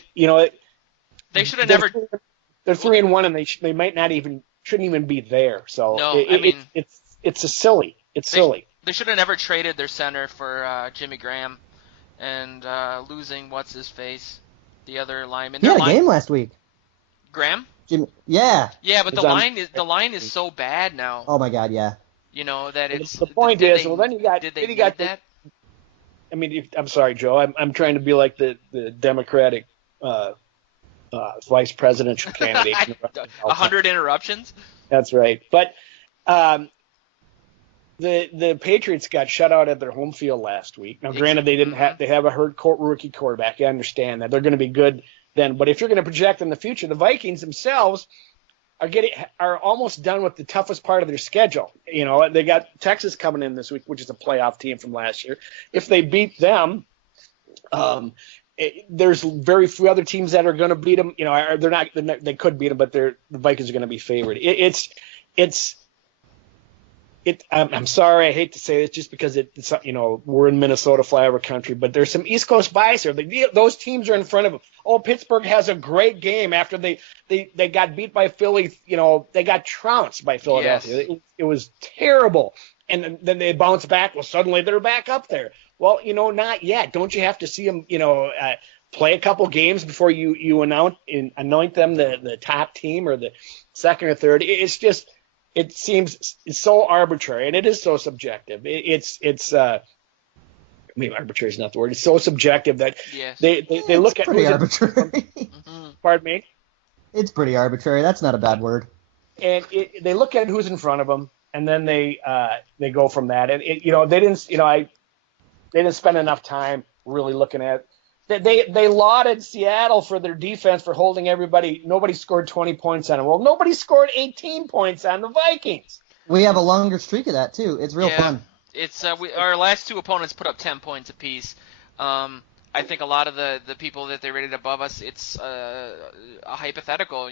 should have never. They're 3-1, and they might not even shouldn't even be there. So no, it's silly. It's silly. They should have never traded their center for Jimmy Graham, and losing what's his face, the other lineman. He had a game last week. Graham? Jimmy, yeah. Yeah, but the line is so bad now. Oh my God, yeah. That it's. The point is, then you got. Did they got that? I mean, I'm sorry, Joe. I'm trying to be like the Democratic vice presidential candidate. 100 interruptions. That's right. But the Patriots got shut out at their home field last week. Now, granted, they have a hurt rookie quarterback. I understand that they're going to be good then. But if you're going to project in the future, the Vikings themselves are almost done with the toughest part of their schedule. They got Texas coming in this week, which is a playoff team from last year. If they beat them, there's very few other teams that are going to beat them. They're not. They could beat them, but the Vikings are going to be favored. I'm sorry, I hate to say this, just because it's we're in Minnesota, flyover country, but there's some East Coast bias here. Those teams are in front of them. Oh, Pittsburgh has a great game after they got beat by Philly. They got trounced by Philadelphia. Yes. It was terrible, and then they bounce back. Well, suddenly they're back up there. Well, not yet. Don't you have to see them? Play a couple games before you anoint them the top team or the second or third. It seems so arbitrary, and it is so subjective. Arbitrary is not the word. It's so subjective that they look at pretty arbitrary. Pardon me? It's pretty arbitrary. That's not a bad word. And they look at who's in front of them, and then they go from that. And they didn't spend enough time really looking at. They lauded Seattle for their defense for holding everybody. Nobody scored 20 points on them. Well, nobody scored 18 points on the Vikings. We have a longer streak of that too. It's real fun. It's our last two opponents put up 10 points apiece. I think a lot of the people that they rated above us, it's a hypothetical.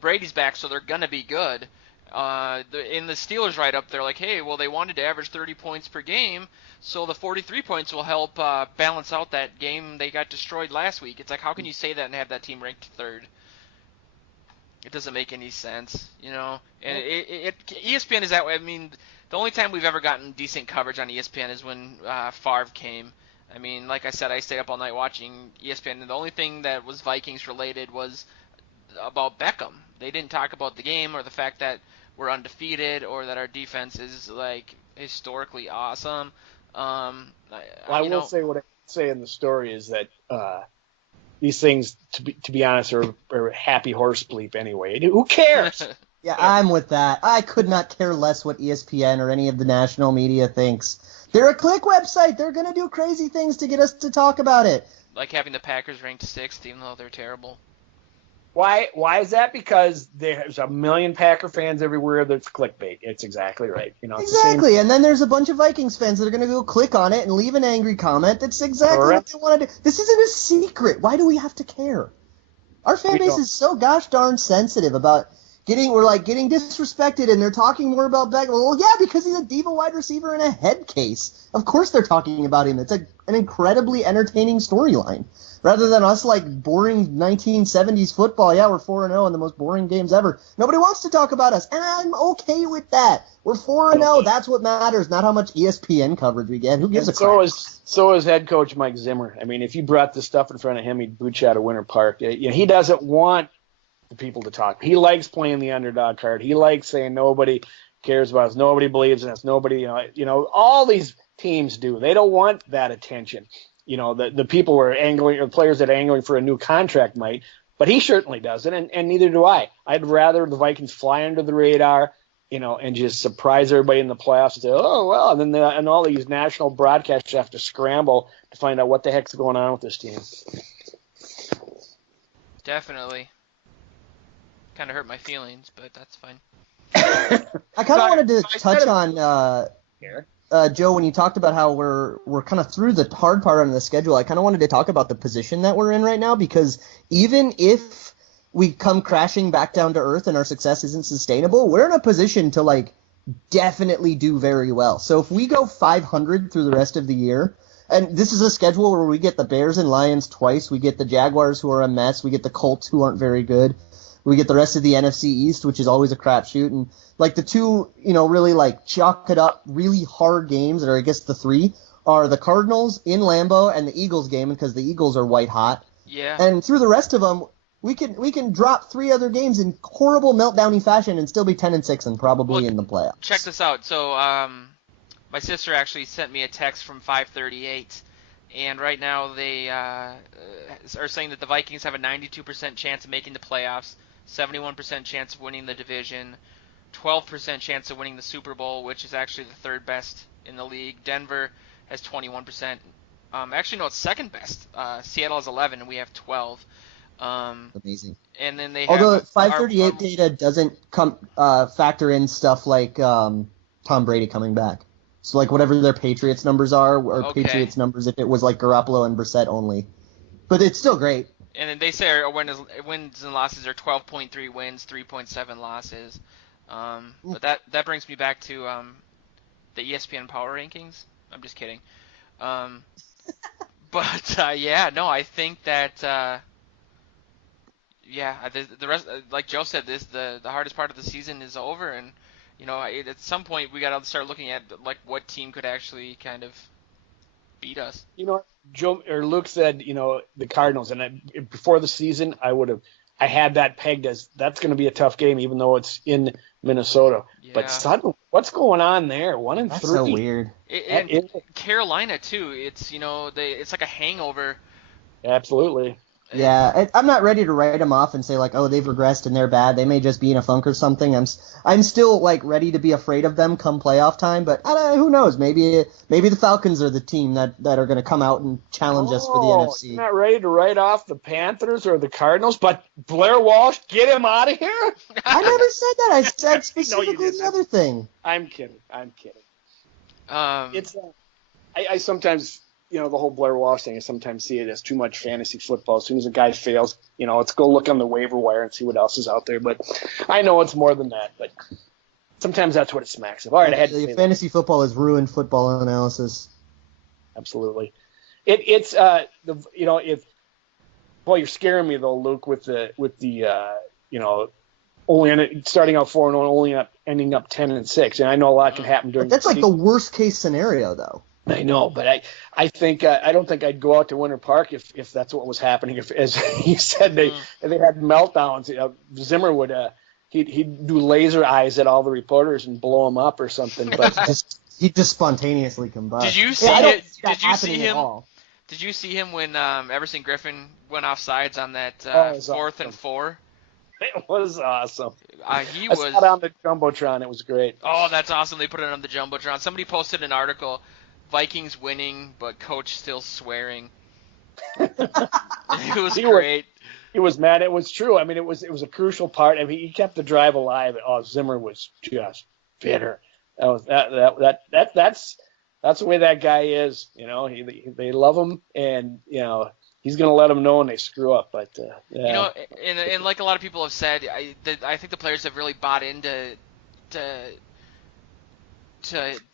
Brady's back, so they're gonna be good. In the Steelers write-up, they're like, hey, well, they wanted to average 30 points per game, so the 43 points will help balance out that game they got destroyed last week. It's like, how can you say that and have that team ranked third? It doesn't make any sense, And ESPN is that way. I mean, the only time we've ever gotten decent coverage on ESPN is when Favre came. I mean, like I said, I stayed up all night watching ESPN, and the only thing that was Vikings-related was about Beckham. They didn't talk about the game or the fact that we're undefeated or that our defense is historically awesome. I will say what I say in the story is that these things, to be honest, are happy horse bleep anyway. Who cares? Yeah, I'm with that. I could not care less what ESPN or any of the national media thinks. They're a click website. They're going to do crazy things to get us to talk about it. Like having the Packers ranked 6th, even though they're terrible. Why is that? Because there's a million Packer fans everywhere that's clickbait. It's exactly right. Exactly. And then there's a bunch of Vikings fans that are going to go click on it and leave an angry comment. That's exactly what they want to do. This isn't a secret. Why do we have to care? Our fan base is so gosh darn sensitive about getting disrespected, and they're talking more about Beckham. Well, yeah, because he's a diva wide receiver in a head case. Of course they're talking about him. It's an incredibly entertaining storyline. Rather than us boring 1970s football, yeah, we're 4-0 in the most boring games ever. Nobody wants to talk about us, and I'm okay with that. We're 4-0. That's what matters, not how much ESPN coverage we get. Who gives a crap? So is head coach Mike Zimmer. I mean, if you brought this stuff in front of him, he'd boot you out of Winter Park. He doesn't want the people to talk. He likes playing the underdog card. He likes saying nobody cares about us, nobody believes in us, nobody, all these teams do. They don't want that attention. The people who are angling, or players that are angling for a new contract might, But he certainly doesn't, and neither do I. I'd rather the Vikings fly under the radar, and just surprise everybody in the playoffs and say, oh, well, and then and all these national broadcasters have to scramble to find out what the heck's going on with this team. Definitely. Kind of hurt my feelings, but that's fine. I kind of wanted to touch on Joe, when you talked about how we're kind of through the hard part on the schedule. I kind of wanted to talk about the position that we're in right now, because even if we come crashing back down to earth and our success isn't sustainable, we're in a position to like definitely do very well. So if we go 500 through the rest of the year, and this is a schedule where we get the Bears and Lions twice, we get the Jaguars, who are a mess, we get the Colts, who aren't very good, we get the rest of the NFC East, which is always a crapshoot, and like the two, really like chalk it up really hard games, or I guess the three, are the Cardinals in Lambeau and the Eagles game, because the Eagles are white hot. Yeah. And through the rest of them, we can drop 3 other games in horrible meltdowny fashion and still be 10-6 and probably in the playoffs. Check this out. So my sister actually sent me a text from 538, and right now they are saying that the Vikings have a 92% chance of making the playoffs, 71% chance of winning the division, 12% chance of winning the Super Bowl, which is actually the third best in the league. Denver has 21%. Actually, no, it's second best. Seattle has 11, and we have 12. Amazing. And then they have, although 538 data doesn't factor in stuff like Tom Brady coming back. So like whatever their Patriots numbers are, or Patriots numbers if it was like Garoppolo and Brissett only. But it's still great. And then they say our wins and losses are 12.3 wins, 3.7 losses. But that brings me back to the ESPN Power Rankings. I'm just kidding. But I think that the rest, like Joe said, the hardest part of the season is over, and at some point we got to start looking at like what team could actually kind of beat us. Joe or Luke said, the Cardinals, and before the season, I had that pegged as that's going to be a tough game, even though it's in Minnesota. Yeah. But suddenly, what's going on there? 1-3. That's so weird. And Carolina too. It's it's like a hangover. Absolutely. Yeah, I'm not ready to write them off and say like, oh, they've regressed and they're bad. They may just be in a funk or something. I'm still like ready to be afraid of them come playoff time, but who knows? Maybe the Falcons are the team that are going to come out and challenge us for the NFC. You're not ready to write off the Panthers or the Cardinals, but Blair Walsh, get him out of here. I never said that. I said specifically the other thing. I'm kidding. It's I sometimes. The whole Blair Walsh thing, I sometimes see it as too much fantasy football. As soon as a guy fails, let's go look on the waiver wire and see what else is out there. But I know it's more than that. But sometimes that's what it smacks of. All right, I had to say fantasy football has ruined football analysis. Absolutely. It's you're scaring me though, Luke, with the only starting out 4-0 and only ending up 10-6. And I know a lot can happen during. But that's like the worst case scenario, though. I know, but I think I don't think I'd go out to Winter Park if that's what was happening. If, as he said, they had meltdowns. Zimmer would he'd do laser eyes at all the reporters and blow them up or something. But he'd just spontaneously combust. Did you see it? Did you see him? Did you see him when Everson Griffin went off sides on that 4th and 4? It was awesome. I was saw it on the Jumbotron. It was great. Oh, that's awesome. They put it on the Jumbotron. Somebody posted an article. Vikings winning, but coach still swearing. It was great. He was mad. It was true. I mean, it was a crucial part. I mean, he kept the drive alive. Oh, Zimmer was just bitter. That's the way that guy is. They love him, and he's going to let them know when they screw up. But and like a lot of people have said, I think the players have really bought into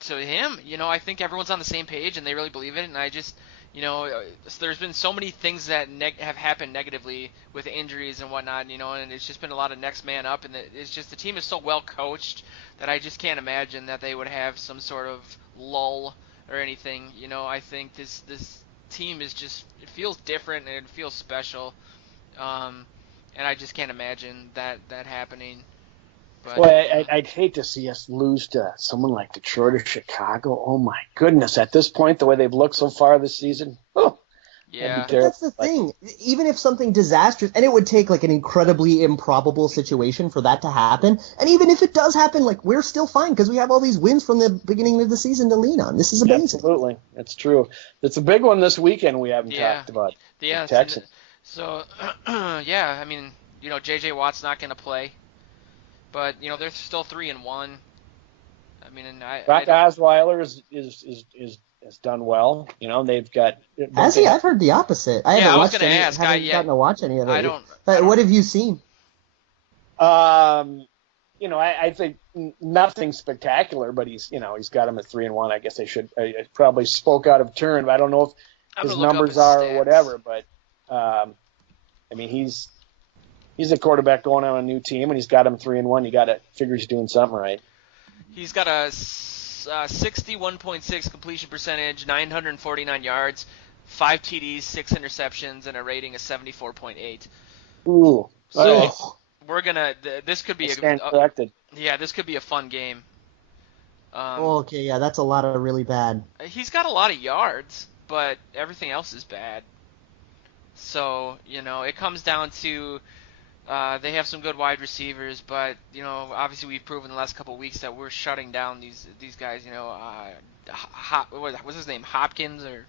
him. I think everyone's on the same page and they really believe it, and I just there's been so many things that have happened negatively with injuries and whatnot, and it's just been a lot of next man up, and it's just the team is so well coached that I just can't imagine that they would have some sort of lull or anything. I think this team is just, it feels different and it feels special, and I just can't imagine that happening. But, well, I'd hate to see us lose to someone like Detroit or Chicago. Oh, my goodness. At this point, the way they've looked so far this season. Oh, Yeah. But that's the thing. Even if something disastrous, and it would take like an incredibly improbable situation for that to happen, and even if it does happen, like we're still fine because we have all these wins from the beginning of the season to lean on. This is amazing. Absolutely, that's true. It's a big one this weekend we haven't talked about. Yeah. The Texans. So, yeah, I mean, J.J. Watt's not going to play, but they're still 3-1. I mean, and Brock Osweiler has done well. They've got. Has he? I've heard the opposite. I haven't watched any. Ask, haven't gotten to watch any of it. I don't. What have you seen? I think nothing spectacular, but he's got him at 3-1. I guess I probably spoke out of turn, but I don't know if his numbers are or whatever. But I mean, he's a quarterback going on a new team, and he's got him 3-1. You got to figure he's doing something right. He's got a 61.6 completion percentage, 949 yards, 5 TDs, 6 interceptions, and a rating of 74.8. Ooh. So we're gonna. This could be corrected. Yeah, this could be a fun game. Okay, yeah, that's a lot of really bad. He's got a lot of yards, but everything else is bad. So it comes down to. They have some good wide receivers, but obviously we've proven the last couple of weeks that we're shutting down these guys. What's his name, Hopkins or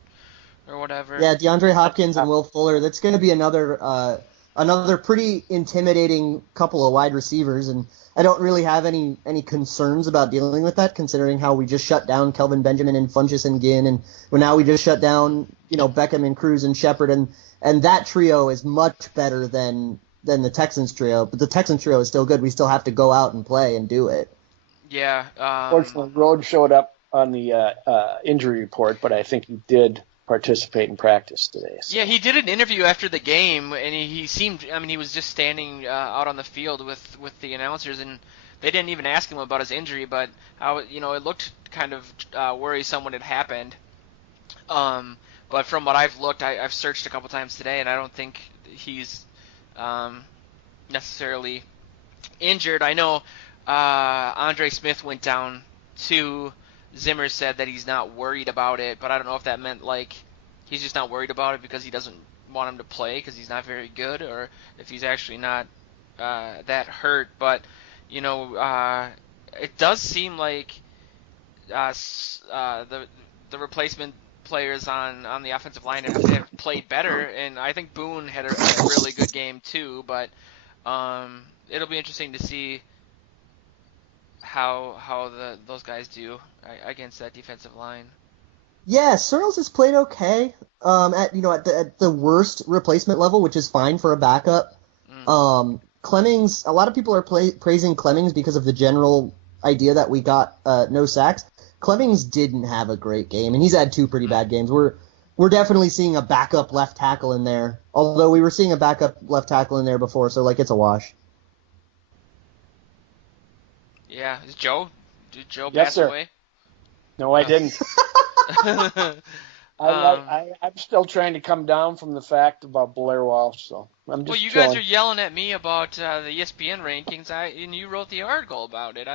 whatever? Yeah, DeAndre Hopkins and Will Fuller. That's going to be another pretty intimidating couple of wide receivers, and I don't really have any concerns about dealing with that, considering how we just shut down Kelvin Benjamin and Funchess and Ginn, and now we just shut down Beckham and Cruz and Shepard, and that trio is much better than the Texans trio, but the Texans trio is still good. We still have to go out and play and do it. Yeah. Fortunately, Rhodes showed up on the injury report, but I think he did participate in practice today. So. Yeah, he did an interview after the game, and he seemed. I mean, he was just standing out on the field with the announcers, and they didn't even ask him about his injury, but it looked kind of worrisome when it happened. But from what I've looked, I've searched a couple times today, and I don't think he's necessarily injured. I know Andre Smith went down too. Zimmer said that he's not worried about it, but I don't know if that meant like he's just not worried about it because he doesn't want him to play because he's not very good, or if he's actually not that hurt. But it does seem like the replacement players on the offensive line have played better, and I think Boone had a really good game too, but it'll be interesting to see how those guys do against that defensive line. Yeah, Searles has played okay at the worst replacement level, which is fine for a backup. Clemmings, a lot of people are praising Clemmings because of the general idea that we got no sacks. Clemmings didn't have a great game, and he's had 2 pretty bad games. We're definitely seeing a backup left tackle in there, although we were seeing a backup left tackle in there before, so it's a wash. Yeah, did Joe yes, pass sir. away? No, I didn't. I'm still trying to come down from the fact about Blair Walsh, so I'm just. Well, you chilling. guys are yelling at me about the ESPN rankings, and you wrote the article about it.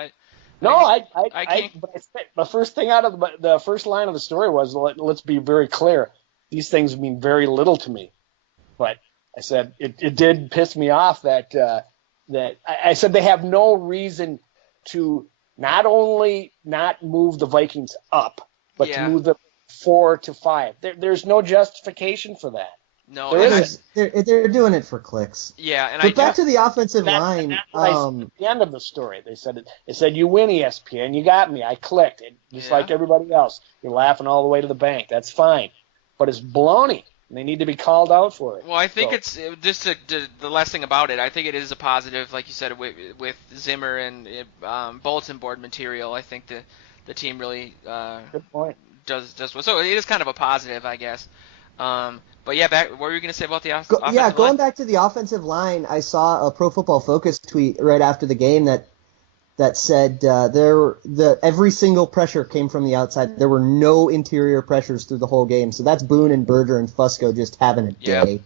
The first thing out of the first line of the story was, let's be very clear. These things mean very little to me. But I said it did piss me off that I said they have no reason to not only not move the Vikings up, but to move them 4 to 5. There's no justification for that. No, they're doing it for clicks. Yeah, but back to the offensive line. At the end of the story, they said you win, ESPN, you got me. I clicked, just like everybody else. You're laughing all the way to the bank. That's fine, but it's baloney. And they need to be called out for it. Well, I think it's just the last thing about it. I think it is a positive, like you said, with Zimmer and bulletin board material. I think the team really good point. does well. So it is kind of a positive, I guess. But yeah, what were you going to say about the offensive line? Yeah, going back to the offensive line, I saw a Pro Football Focus tweet right after the game that said every single pressure came from the outside. There were no interior pressures through the whole game. So that's Boone and Berger and Fusco just having a day.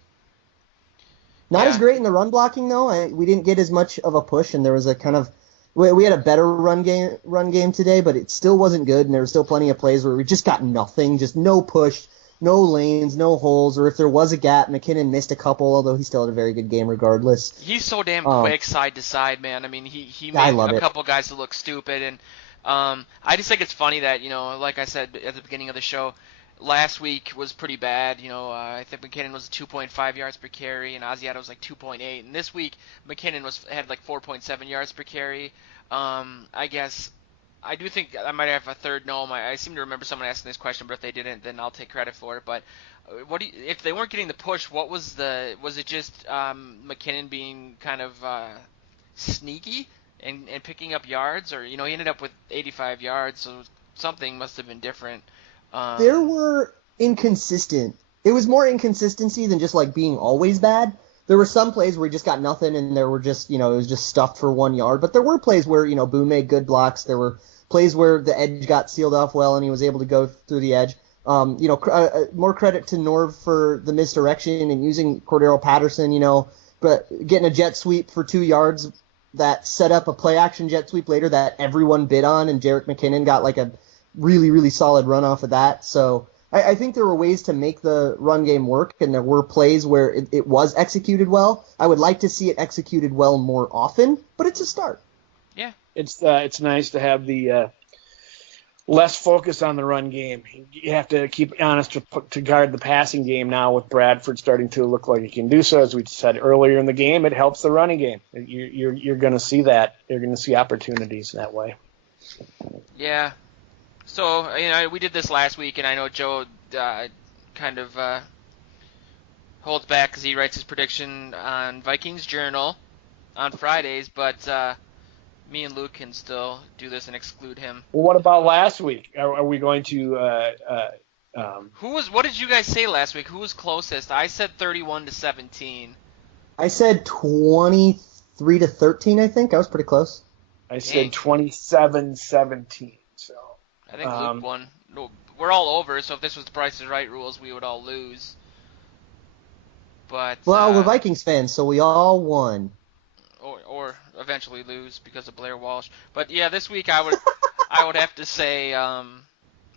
Not as great in the run blocking though. We didn't get as much of a push, and there was a kind of we had a better run game today, but it still wasn't good, and there were still plenty of plays where we just got nothing, just no push. no lanes, no holes, or if there was a gap, McKinnon missed a couple, although he still had a very good game regardless. He's so damn quick side to side, man. I mean, he I made love a it. couple guys look stupid, and I just think it's funny that, like I said at the beginning of the show, last week was pretty bad. I think McKinnon was 2.5 yards per carry, and Asiata was like 2.8. And this week, McKinnon had like 4.7 yards per carry. I guess I do think I might have a third gnome. I seem to remember someone asking this question, but if they didn't, then I'll take credit for it. But if they weren't getting the push, was it just McKinnon being kind of sneaky and picking up yards, or he ended up with 85 yards, so something must have been different. There were inconsistent. It was more inconsistency than just like being always bad. There were some plays where he just got nothing, and there were just, it was just stuffed for 1 yard. But there were plays where, Boone made good blocks. There were plays where the edge got sealed off well, and he was able to go through the edge. More credit to Norv for the misdirection and using Cordero Patterson, but getting a jet sweep for 2 yards that set up a play action jet sweep later that everyone bid on, and Jerick McKinnon got like a really, really solid run off of that. So I think there were ways to make the run game work, and there were plays where it was executed well. I would like to see it executed well more often, but it's a start. Yeah. It's nice to have the less focus on the run game. You have to keep honest to guard the passing game now with Bradford starting to look like he can do so. As we said earlier in the game, it helps the running game. You're going to see that. You're going to see opportunities that way. Yeah. So, we did this last week, and I know Joe kind of holds back because he writes his prediction on Vikings Journal on Fridays, but me and Luke can still do this and exclude him. Well, what about last week? Are we going to What did you guys say last week? Who was closest? I said 31-17. I said 23-13, I think. I was pretty close. I said 27-17. So I think Luke won. No, we're all over, so if this was the Price is Right rules, we would all lose. But we're Vikings fans, so we all won. Or eventually lose because of Blair Walsh. But yeah, this week I would have to say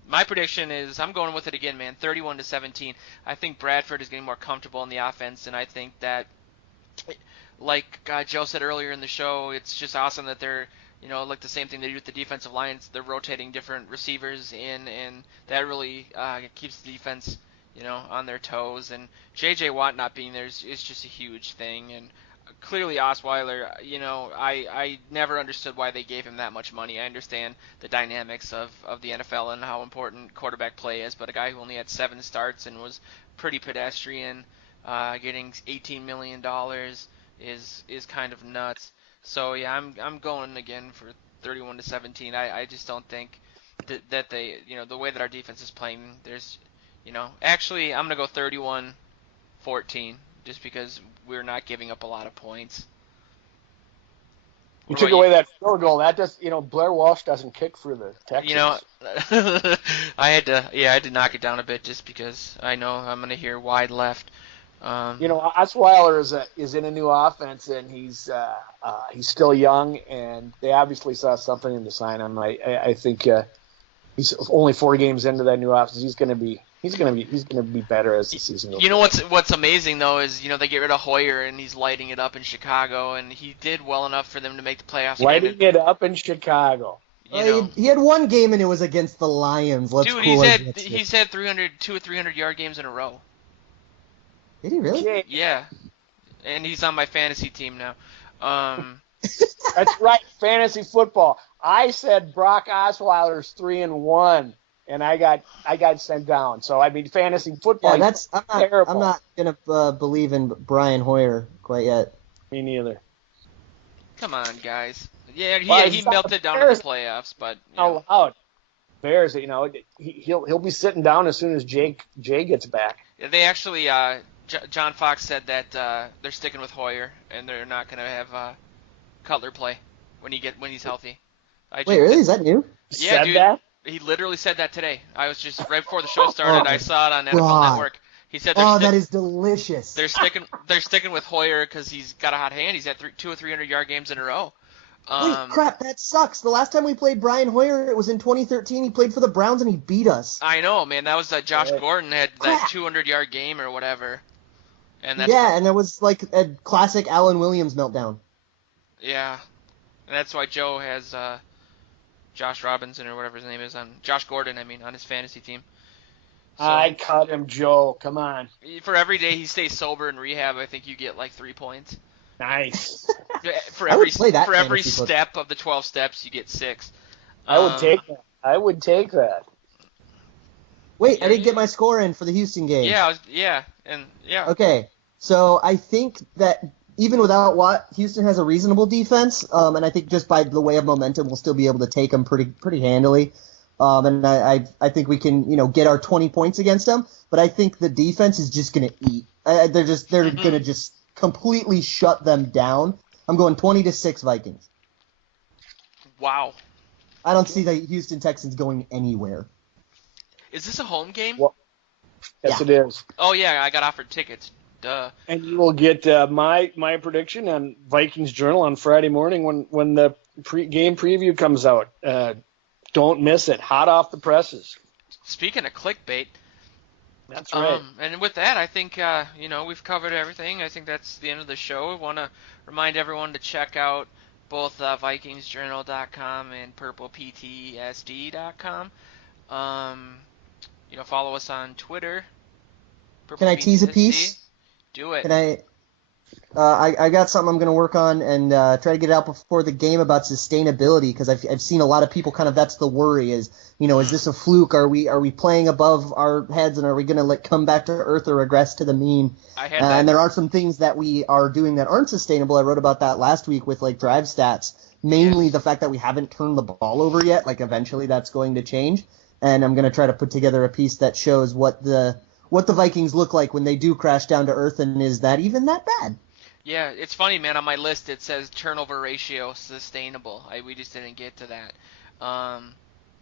my prediction is I'm going with it again, man. 31-17. I think Bradford is getting more comfortable in the offense, and I think that, like Joe said earlier in the show, it's just awesome that they're like the same thing they do with the defensive lines. They're rotating different receivers in, and that really keeps the defense on their toes. And J.J. Watt not being there is just a huge thing. And clearly Osweiler, I never understood why they gave him that much money. I understand the dynamics of the NFL and how important quarterback play is, but a guy who only had 7 starts and was pretty pedestrian, getting $18 million is kind of nuts. So yeah, I'm going again for 31-17. I just don't think that they, the way that our defense is playing, there's, actually I'm gonna go 31-14. Just because we're not giving up a lot of points. You took away that field goal. That just, Blair Walsh doesn't kick for the Texans. I had to knock it down a bit just because I know I'm going to hear wide left. Osweiler is in a new offense, and he's still young, and they obviously saw something in to sign him. I think he's only 4 games into that new offense. He's going to be better as the season goes. What's amazing though is they get rid of Hoyer and he's lighting it up in Chicago, and he did well enough for them to make the playoffs. Lighting it up in Chicago. He had 1 game and it was against the Lions. He's had 2 or 300 yard games in a row. Did he really? Yeah, and he's on my fantasy team now. That's right, fantasy football. I said Brock Osweiler's 3-1. And I got sent down. So I mean, fantasy football. Yeah, terrible. I'm not gonna believe in Brian Hoyer quite yet. Me neither. Come on, guys. Yeah, he melted down in the playoffs, but allowed. Bears, he'll be sitting down as soon as Jay gets back. They actually, John Fox said that they're sticking with Hoyer and they're not gonna have Cutler play when he's healthy. Wait, really? Is that new? Yeah, dude. That? He literally said that today. I was just right before the show started. I saw it on NFL Network. He said, that is delicious. They're sticking with Hoyer because he's got a hot hand. He's had 200 or 300 yard games in a row. Wait, crap, that sucks. The last time we played Brian Hoyer, it was in 2013. He played for the Browns and he beat us. I know, man. That was Josh Gordon had that Crap. 200-yard game or whatever. And that's Yeah, and there was like a classic Alan Williams meltdown. Yeah, and that's why Joe has Josh Robinson or whatever his name is Josh Gordon, on his fantasy team. So, I cut him, Joe. Come on. For every day he stays sober in rehab, I think you get like 3 points. Nice. For I would every play that for every fantasy step of the 12 steps, you get 6. I would take that. I would take that. Wait, I didn't get my score in for the Houston game. Yeah. Okay, so I think that even without Watt, Houston has a reasonable defense, and I think just by the way of momentum, we'll still be able to take them pretty handily. And I think we can get our 20 points against them, but I think the defense is just gonna eat. They're gonna just completely shut them down. I'm going 20-6 Vikings. Wow. I don't see the Houston Texans going anywhere. Is this a home game? Well, yes, Yeah. it is. Oh yeah, I got offered tickets. Duh. And you will get my prediction on Vikings Journal on Friday morning when the game preview comes out. Don't miss it. Hot off the presses. Speaking of clickbait. That's right. And with that, I think we've covered everything. I think that's the end of the show. I want to remind everyone to check out both VikingsJournal.com and PurplePTSD.com. Follow us on Twitter. Can I tease a piece? Do it. Can I? I got something I'm going to work on and try to get it out before the game about sustainability, because I've seen a lot of people kind of, that's the worry is, is this a fluke? Are we playing above our heads, and are we going to come back to earth or regress to the mean? And there are some things that we are doing that aren't sustainable. I wrote about that last week with like drive stats, mainly the fact that we haven't turned the ball over yet. Like eventually that's going to change, and I'm going to try to put together a piece that shows what the Vikings look like when they do crash down to earth, and is that even that bad? Yeah, it's funny, man. On my list, it says turnover ratio sustainable. We just didn't get to that.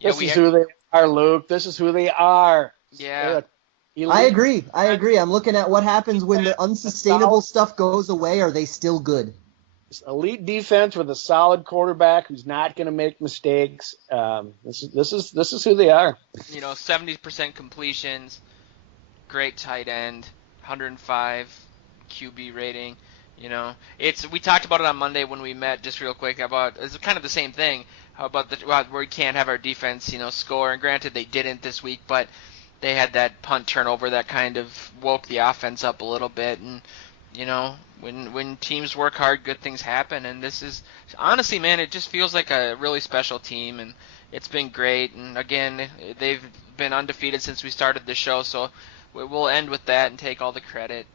This is who they are, Luke. This is who they are. Yeah. I agree. I'm looking at what happens when the unsustainable stuff goes away. Are they still good? Elite defense with a solid quarterback who's not going to make mistakes. This is who they are. 70% completions, great tight end, 105 QB rating. We talked about it on Monday when we met, just real quick, about it's kind of the same thing. How about where we can't have our defense, score? And granted, they didn't this week, but they had that punt turnover that kind of woke the offense up a little bit. And when teams work hard, good things happen. And this is honestly, man, it just feels like a really special team, and it's been great. And again, they've been undefeated since we started the show, so we'll end with that and take all the credit.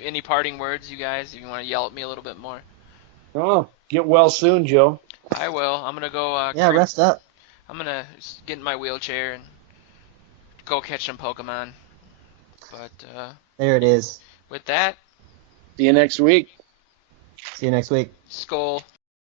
Any parting words, you guys? If you want to yell at me a little bit more. Oh, get well soon, Joe. I will. I'm gonna go. Rest up. I'm gonna get in my wheelchair and go catch some Pokemon. But there it is. With that, see you next week. See you next week. Skol.